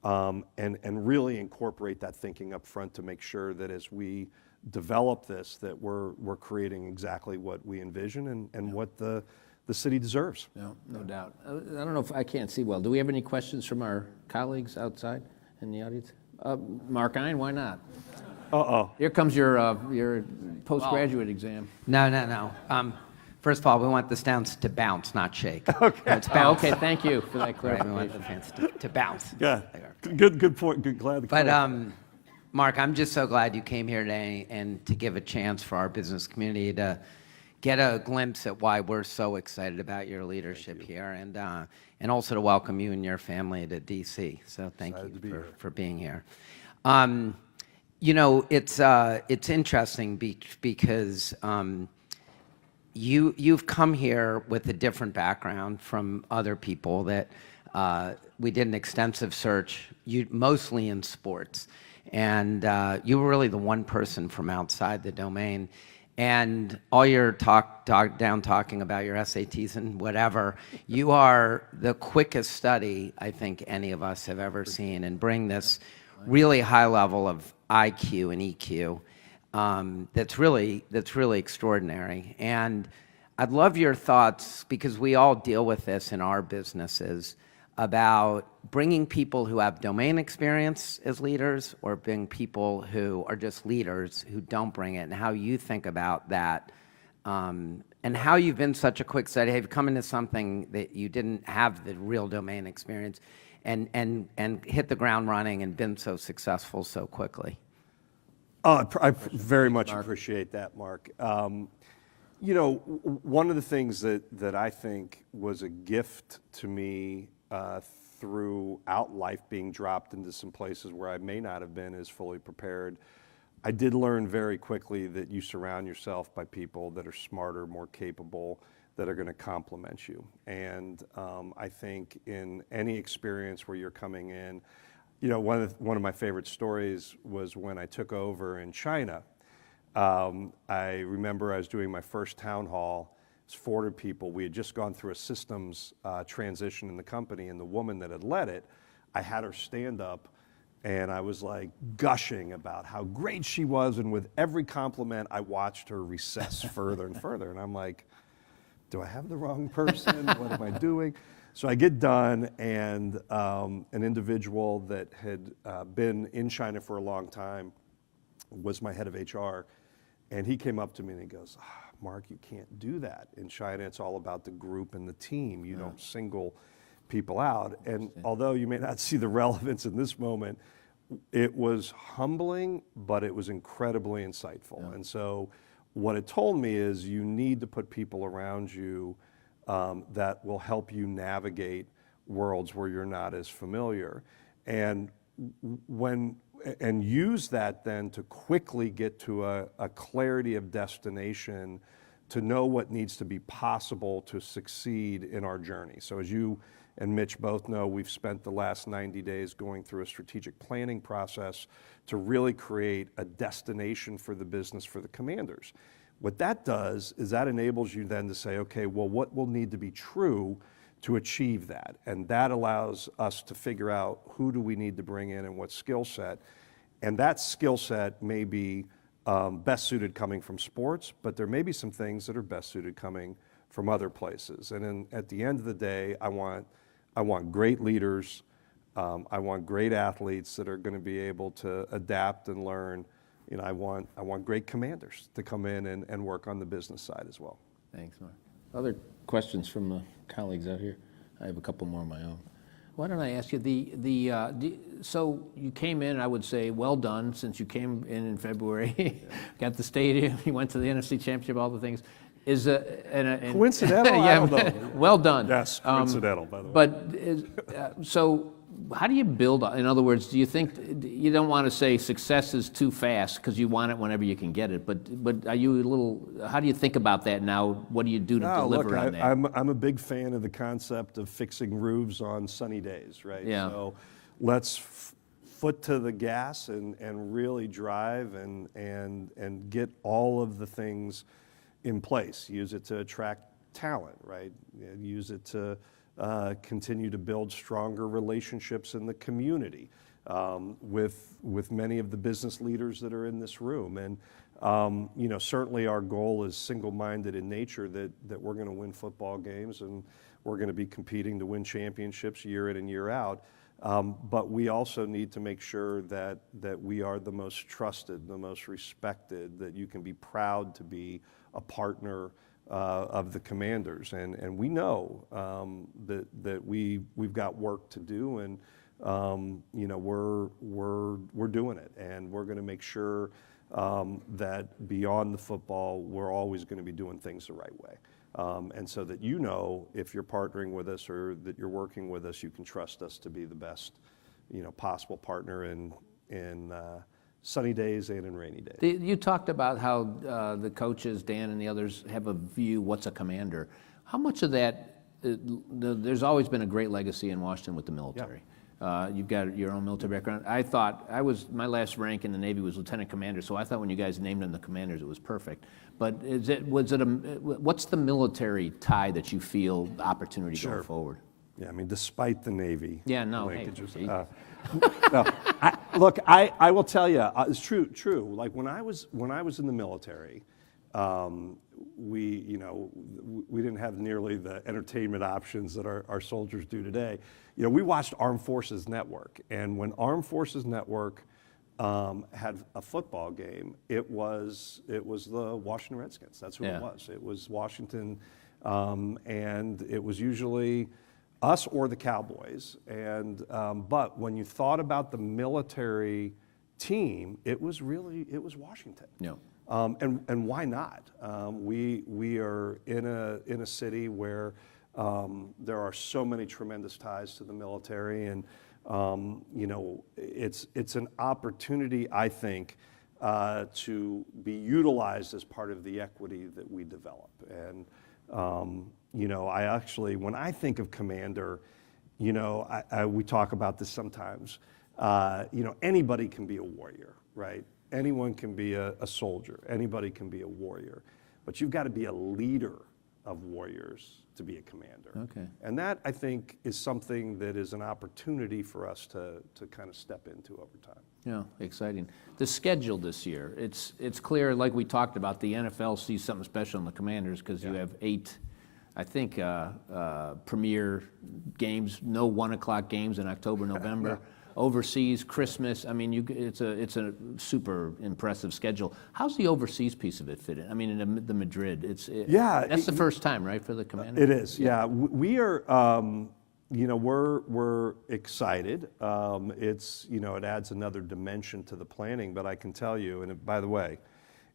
and really incorporate that thinking up front to make sure that as we develop this, that we're creating exactly what we envision and what the city deserves. No doubt. I don't know if I can't see well. Do we have any questions from our colleagues outside in the audience? Mark Ein, why not? Here comes your postgraduate exam. No. First of all, we want the sounds to bounce, not shake. Okay. It's bounce. Okay, thank you for that Right, we clarification. want the fans to bounce. Yeah, good point. Glad to But Mark, I'm just so glad you came here today and to give a chance for our business community to get a glimpse at why we're so excited about your leadership here, and also to welcome you and your family to DC. So thank you for being here. It's interesting because you've come here with a different background from other people that we did an extensive search, mostly in sports. And you were really the one person from outside the domain. And all your talking about your SATs and whatever, you are the quickest study I think any of us have ever seen, and bring this really high level of IQ and EQ that's really extraordinary. And I'd love your thoughts, because we all deal with this in our businesses, about bringing people who have domain experience as leaders, or bring people who are just leaders who don't bring it, and how you think about that, and how you've been such a quick study. Have you come into something that you didn't have the real domain experience, and hit the ground running and been so successful so quickly? I very much appreciate that, Mark. One of the things that I think was a gift to me throughout life, being dropped into some places where I may not have been as fully prepared, I did learn very quickly that you surround yourself by people that are smarter, more capable, that are going to complement you. And I think in any experience where you're coming in, one of my favorite stories was when I took over in China. I remember I was doing my first town hall. It's 400 people. We had just gone through a systems transition in the company, and the woman that had led it, I had her stand up, and I was like gushing about how great she was, and with every compliment, I watched her recess further and further, and I'm like, do I have the wrong person? What am I doing? So I get done, and an individual that had been in China for a long time was my head of HR, and he came up to me and he goes, Mark, you can't do that. In China, it's all about the group and the team. You don't single people out. And although you may not see the relevance in this moment, it was humbling, but it was incredibly insightful. Yeah. And so what it told me is you need to put people around you that will help you navigate worlds where you're not as familiar. And use that then to quickly get to a clarity of destination, to know what needs to be possible to succeed in our journey. So as you and Mitch both know, we've spent the last 90 days going through a strategic planning process to really create a destination for the business for the commanders. What that does is that enables you then to say, okay, well, what will need to be true to achieve that? And that allows us to figure out who do we need to bring in and what skill set. And that skill set may be best suited coming from sports, but there may be some things that are best suited coming from other places. And at the end of the day, I want great leaders. I want great athletes that are going to be able to adapt and learn. You know, I want great commanders to come in and work on the business side as well. Thanks, Mark. Other questions from the colleagues out here? I have a couple more of my own. Why don't I ask you, so you came in, I would say, well done, since you came in February, got the stadium, you went to the NFC Championship, all the things. Is Coincidental? Yeah, I don't know. well done. Yes, coincidental, by the way. But so how do you build? In other words, do you think you don't want to say success is too fast because you want it whenever you can get it? But are you a little? How do you think about that now? What do you do to deliver on that? I'm a big fan of the concept of fixing roofs on sunny days, right? Yeah. So let's foot to the gas and really drive and get all of the things in place. Use it to attract talent, right? Use it to continue to build stronger relationships in the community with many of the business leaders that are in this room. And you know, certainly our goal is single-minded in nature, that we're going to win football games and we're going to be competing to win championships year in and year out. But we also need to make sure that we are the most trusted, the most respected, that you can be proud to be a partner of the Commanders, and we know that we've got work to do, and you know, we're doing it, and we're going to make sure that beyond the football, we're always going to be doing things the right way, and so that, you know, if you're partnering with us or that you're working with us, you can trust us to be the best, you know, possible partner in sunny days and in rainy days. You talked about how the coaches, Dan and the others, have a view, what's a commander. How much of that, there's always been a great legacy in Washington with the military. Yeah. You've got your own military background. I thought, my last rank in the Navy was lieutenant commander, so I thought when you guys named them the commanders, it was perfect. But what's the military tie that you feel opportunity going forward? Yeah, I mean, despite the Navy. Yeah, no, linkages, no, look, I will tell you, it's true. Like when I was in the military, we didn't have nearly the entertainment options that our soldiers do today. You know, we watched Armed Forces Network, and when Armed Forces Network had a football game, it was the Washington Redskins. That's who it was. It was Washington, and it was usually us or the Cowboys, and but when you thought about the military team, it was Washington. Yeah. And why not? We are in a city where there are so many tremendous ties to the military, and you know, it's an opportunity, I think, to be utilized as part of the equity that we develop. And you know, when I think of commander, you know, we talk about this sometimes. You know, anybody can be a warrior, right? Anyone can be a soldier. Anybody can be a warrior. But you've got to be a leader of warriors to be a commander. Okay. And that, I think, is something that is an opportunity for us to kind of step into over time. Yeah, exciting. The schedule this year, it's clear, like we talked about, the NFL sees something special in the Commanders because you have 8, I think, premier games, no 1 o'clock games in October, November. Overseas, Christmas. I mean, it's a super impressive schedule. How's the overseas piece of it fit in? I mean, in the Madrid, that's the first time, right, for the Commanders? It is. Yeah, we are. You know, we're excited. It's, you know, it adds another dimension to the planning. But I can tell you, and by the way,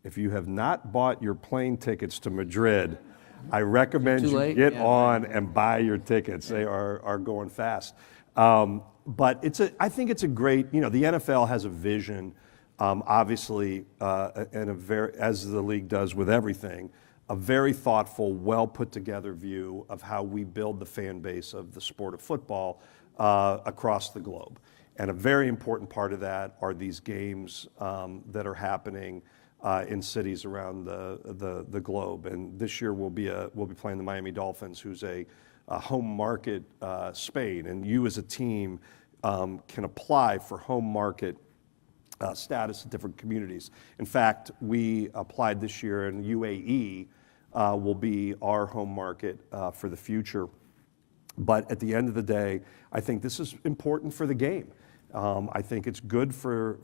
if you have not bought your plane tickets to Madrid, I recommend you get on and buy your tickets. They are going fast. But I think it's a great, you know, the NFL has a vision, obviously, and as the league does with everything, a very thoughtful, well put together view of how we build the fan base of the sport of football across the globe. And a very important part of that are these games that are happening in cities around the globe. And this year we'll be playing the Miami Dolphins, who's a home market Spain, and you as a team can apply for home market status in different communities. In fact, we applied this year, and UAE will be our home market for the future. But at the end of the day, I think this is important for the game. I think it's good for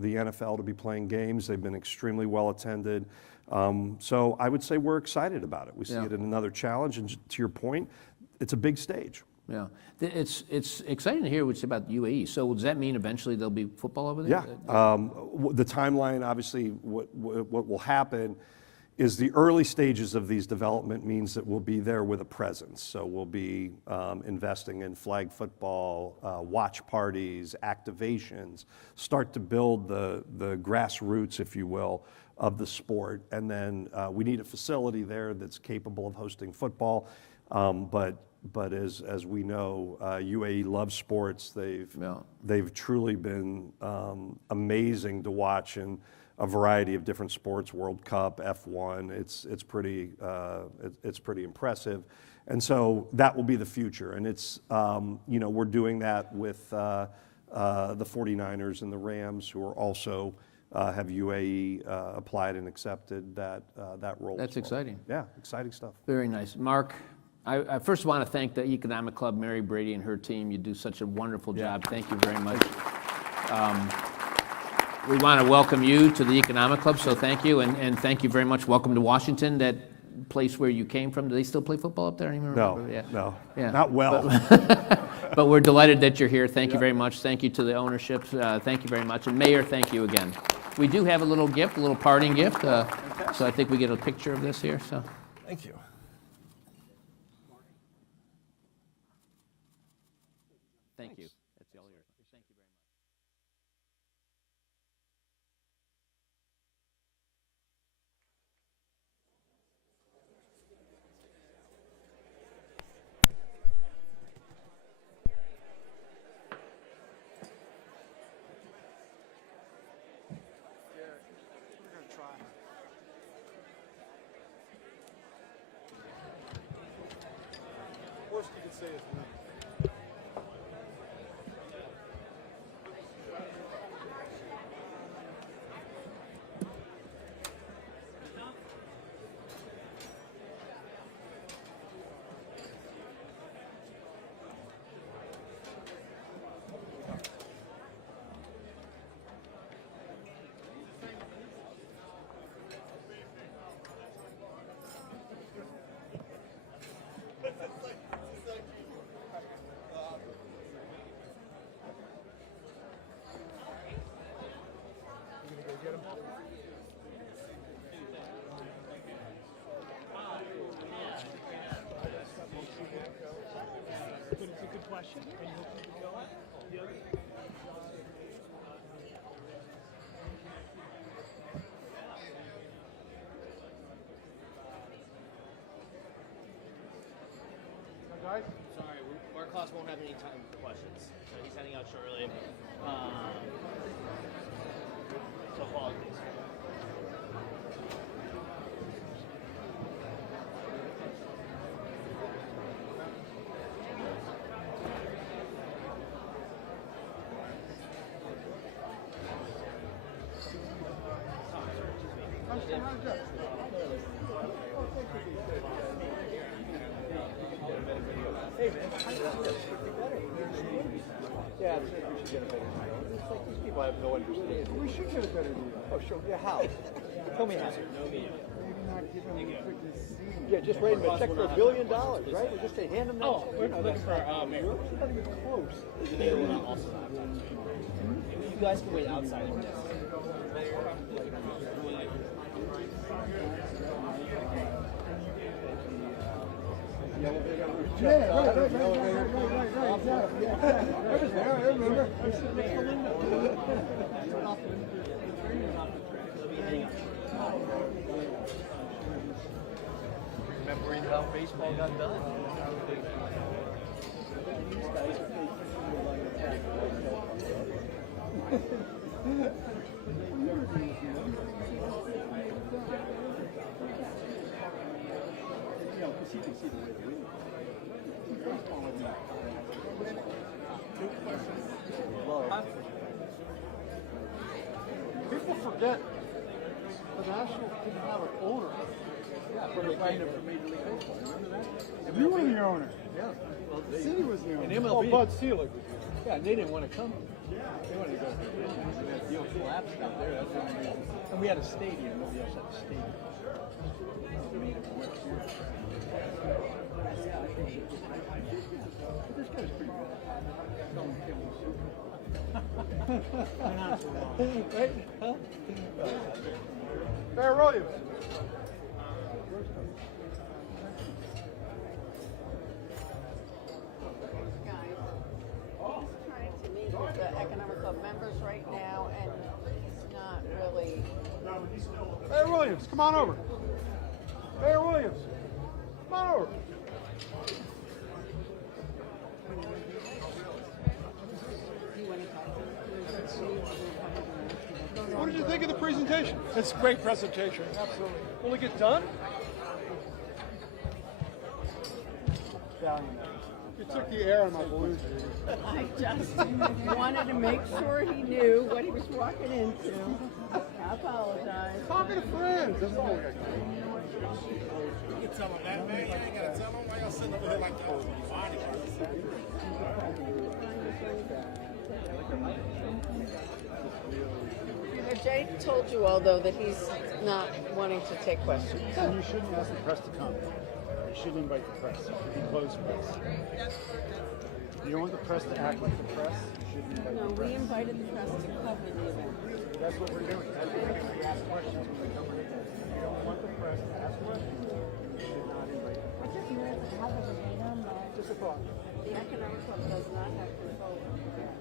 the NFL to be playing games. They've been extremely well attended. So I would say we're excited about it. We see it in another challenge, and to your point, it's a big stage. Yeah, it's exciting to hear what you say about UAE. So does that mean eventually there'll be football over there? Yeah. The timeline, obviously, what will happen is the early stages of these development means that we'll be there with a presence. So we'll be investing in flag football, watch parties, activations, start to build the grassroots, if you will, of the sport. And then we need a facility there that's capable of hosting football. But as we know, UAE loves sports. They've truly been amazing to watch in a variety of different sports, World Cup, F1. It's pretty impressive, and so that will be the future. And it's we're doing that with the 49ers and the Rams, who are also have UAE applied and accepted that role. That's exciting. Yeah, exciting stuff. Very nice. Mark, I first want to thank the Economic Club, Mary Brady and her team. You do such a wonderful job. Thank you very much. We want to welcome you to the Economic Club, so thank you, and thank you very much. Welcome to Washington, that place where you came from. Do they still play football up there? I don't even remember. No, Yeah. not well. But we're delighted that you're here. Thank you very much. Thank you to the ownership. Thank you very much. And Mayor, thank you again. We do have a little gift, a little parting gift. So I think we get a picture of this here. So Thank you. thank you. That's all yours. Thank you very much. We're going to try. Worst you could say is no. Guys? Sorry, our class won't have any time for questions, so he's heading out shortly. So apologies. Hey, man. Yeah, I'm saying we should get a better deal. It's like these people have no understanding. We should get a better deal. Oh, sure. Yeah, how? Tell me how. Yeah, just write them a check for $1 billion, right? We just say hand them that. Oh, we're not looking for Mayor. We're not even close. The mayor will also have time. You guys can wait outside of this. Yeah, right. I was there, I remember. I was sitting next to Linda. Remembering how baseball got done. Because you can see the way the wind Nationals didn't have an owner. Yeah, when they signed him for Major League Baseball. Remember that? You were the owner. Yeah. Well, the city was the owner. And MLB. Oh, Bud Selig was the owner. Yeah, and they didn't want to come. They wanted to go to the business. And that deal collapsed out there. That's the only reason. And we had a stadium. Nobody else had a stadium. This guy's pretty good. Don't kill me. Right? Huh? Bear Williams. Trying to meet with the Economic Club members right now, and he's not really. Bear Williams, come on over. Bear Williams, come on over. What did you think of the presentation? It's a great presentation, absolutely. Will it get done? You took the air on my balloon. I just wanted to make sure he knew what he was walking into. I apologize. Talking to friends, that's all we got to do. You can tell them that, man. You ain't got to tell them why y'all sitting over here like y'all funny. Jay told you all, though, that he's not wanting to take questions. And you shouldn't ask the press to come. You shouldn't invite the press. It should be closed press. You don't want the press to act like the press. You shouldn't invite the press. We invited the press to cover the event. That's what we're doing. That's what we're doing. We ask questions when they come in. You don't want the press to ask questions. You should not invite the press. Just a thought. The Economic Club does not have control over the press.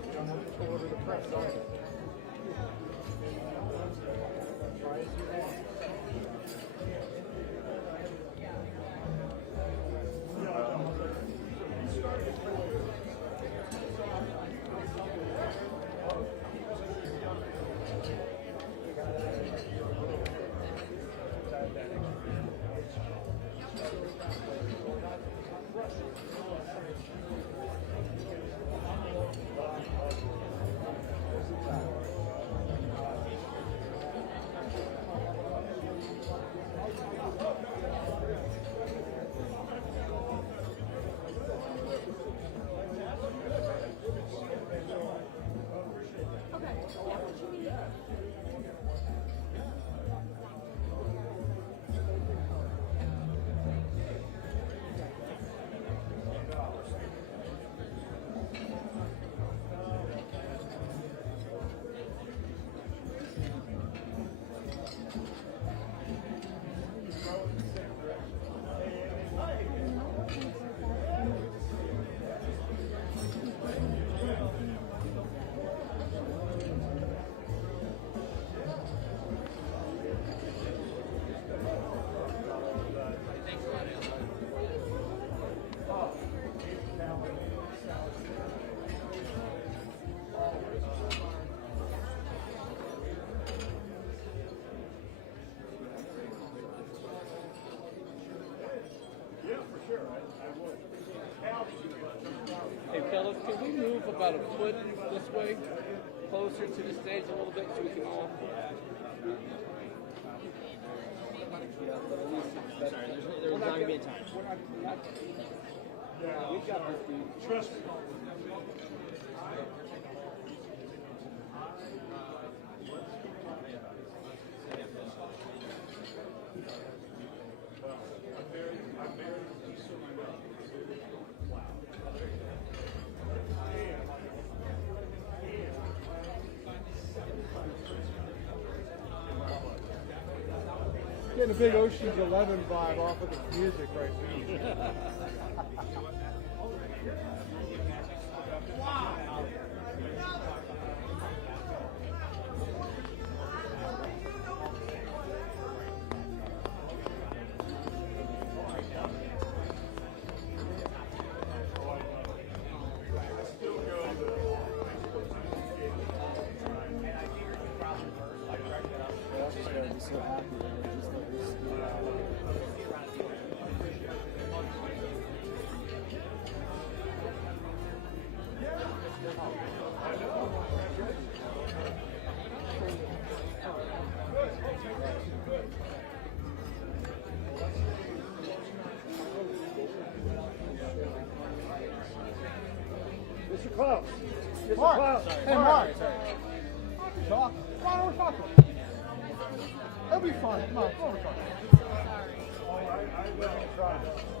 You don't have control over the press, don't you? Try as you want. Hey, fellas, can we move about a foot this way, closer to the stage a little bit so we can all... Yeah, but at least it's better. There's not going to be a time. Yeah, we've got this, dude. Trust me. Getting a big Ocean's 11 vibe off of the music right now. So happy. Mr. Clous. Mr. Clous. Hey, Mark. Talk. Come on over, talk to him. It'll be fun. Come on, come over, talk to him.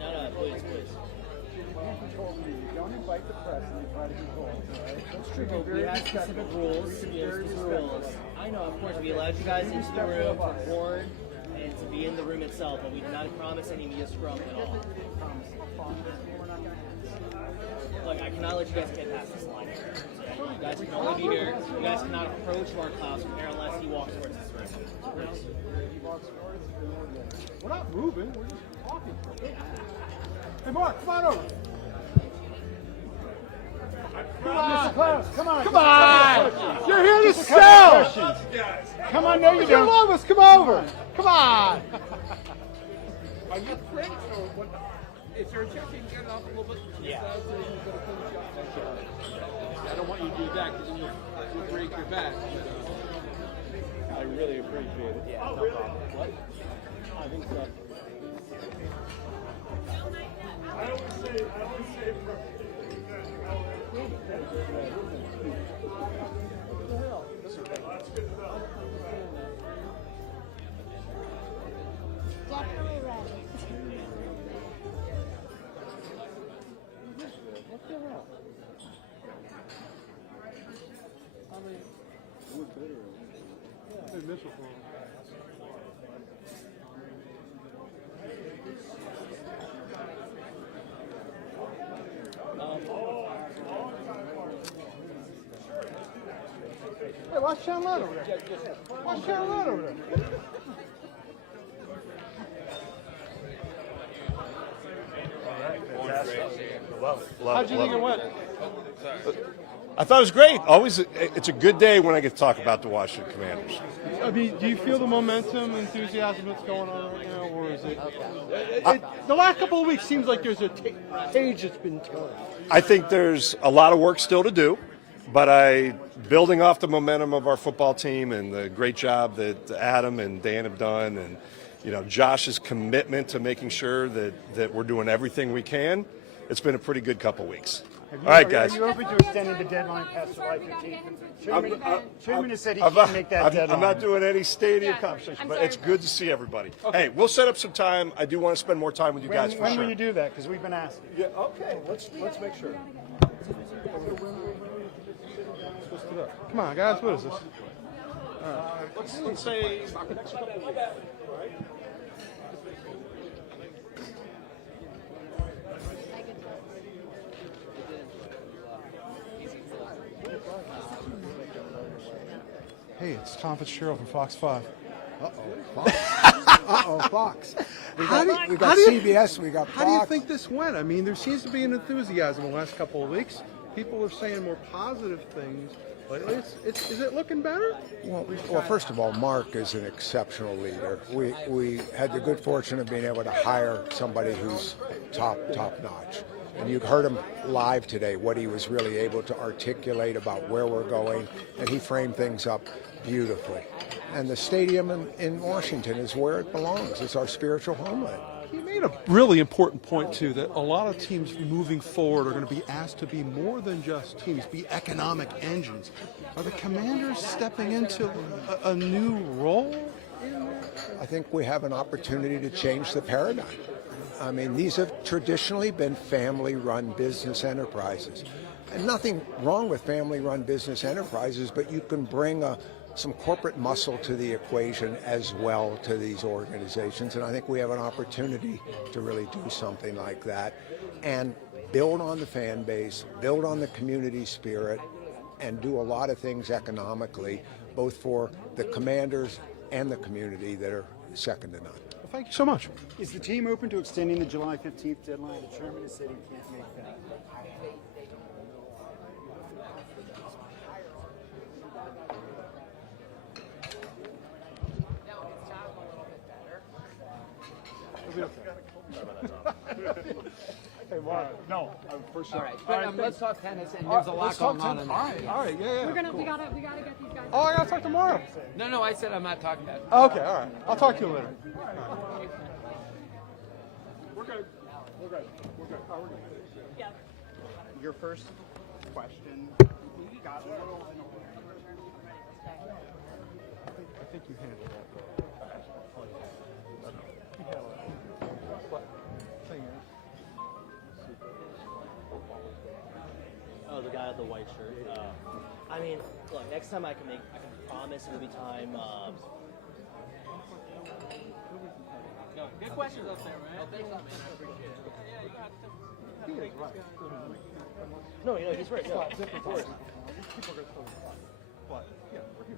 No, please. Don't invite the press and you try to control it, right? That's true. We have specific rules. I know, of course, we allowed you guys into the room for board and to be in the room itself, but we did not promise any media scrum at all. Look, I cannot let you guys get past this line here. So you guys can only be here. You guys cannot approach Mark Clous from here unless he walks towards this room. We're not moving, we're just talking. Hey, Mark, come on over. Come on, Mr. Clous, come on. Come on! You're here to sell! Come on, no, you don't. Love us, come over. Come on! Are you French or what? Is there a chance you can get it off a little bit? Yeah. I don't want you to do that because then you'll break your back. I really appreciate it. Yeah, no problem. What? I think so. I always say Definitely ready. What the hell? I mean, we're better. Yeah. They miss it for him. Hey, watch Sean Lott over there. Watch Sean Lott over there. How'd you think it went? I thought it was great. Always, it's a good day when I get to talk about the Washington Commanders. I mean, do you feel the momentum, enthusiasm that's going on right now, or is it? The last couple of weeks seems like there's a page that's been turned. I think there's a lot of work still to do, but building off the momentum of our football team and the great job that Adam and Dan have done, and Josh's commitment to making sure that we're doing everything we can. It's been a pretty good couple weeks. All right, guys. Are you open to extending the deadline past July 15th? Chairman has said he can't make that deadline. I'm not doing any stadium conversation, but it's good to see everybody. Okay. Hey, we'll set up some time. I do want to spend more time with you guys for sure. When will you do that? Because we've been asking. Yeah, okay. Let's make sure. Come on, guys. What is this? Let's say next couple of weeks. All right? Hey, it's Tom Fitzgerald from Fox 5. Fox. We got CBS, we got Fox. How do you think this went? I mean, there seems to be an enthusiasm in the last couple of weeks. People are saying more positive things. Lately. Is it looking better? Well, first of all, Mark is an exceptional leader. We had the good fortune of being able to hire somebody who's top notch. And you heard him live today, what he was really able to articulate about where we're going, and he framed things up beautifully. And the stadium in Washington is where it belongs. It's our spiritual homeland. You made a really important point, too, that a lot of teams moving forward are going to be asked to be more than just teams, be economic engines. Are the Commanders stepping into a new role? I think we have an opportunity to change the paradigm. I mean, these have traditionally been family-run business enterprises. And nothing wrong with family-run business enterprises, but you can bring some corporate muscle to the equation as well to these organizations. And I think we have an opportunity to really do something like that and build on the fan base, build on the community spirit, and do a lot of things economically, both for the Commanders and the community that are second to none. Well, thank you so much. Is the team open to extending the July 15th deadline? The chairman has said he can't make that. Hey, Mark. No, for sure. All right, but let's talk tennis, and there's a lot going on. All right, yeah. We gotta get these guys. Oh, I gotta talk tomorrow. No, I said I'm not talking about it. Okay, all right. I'll talk to you later. We're good. We're good. Oh, we're good. You're first. question got a little I think you handled that. But thing is, Oh, the guy with the white shirt. I mean, look, next time I can promise it'll be time. No, good questions up there, man. Thanks, man. I appreciate it. Yeah, you got he is right. No, he's right. No, of course. People are going to throw the But, yeah, we're here.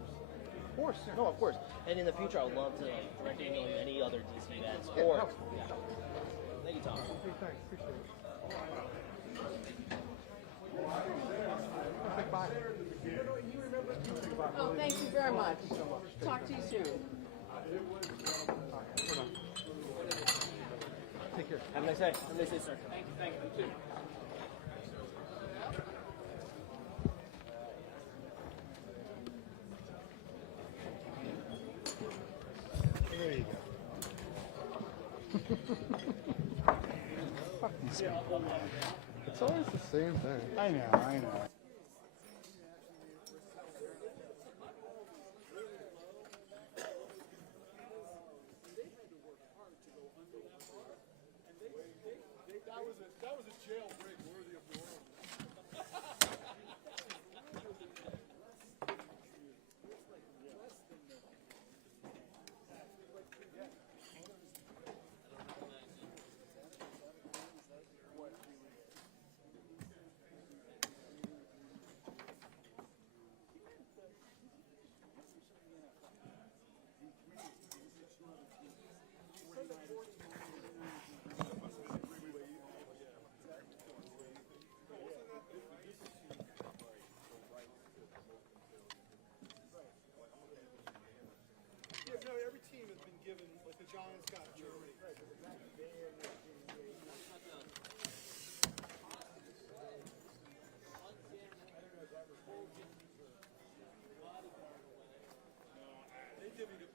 Of course. Yeah. No, of course. And in the future, I would love to direct email you any other DC events. Yeah, Or, absolutely. yeah. Thank you, Tom. Hey, thanks. Appreciate it. Bye. Oh, thank you very much. Talk to you soon. Take care. Have a nice day. Have a nice day, sir. Thank you. Thank you. There you go. Fuck these people, man. It's always the same thing. I know. That was a jailbreak worthy of the world. Yeah, no, every team has been given, like the Giants got Germany. They give you the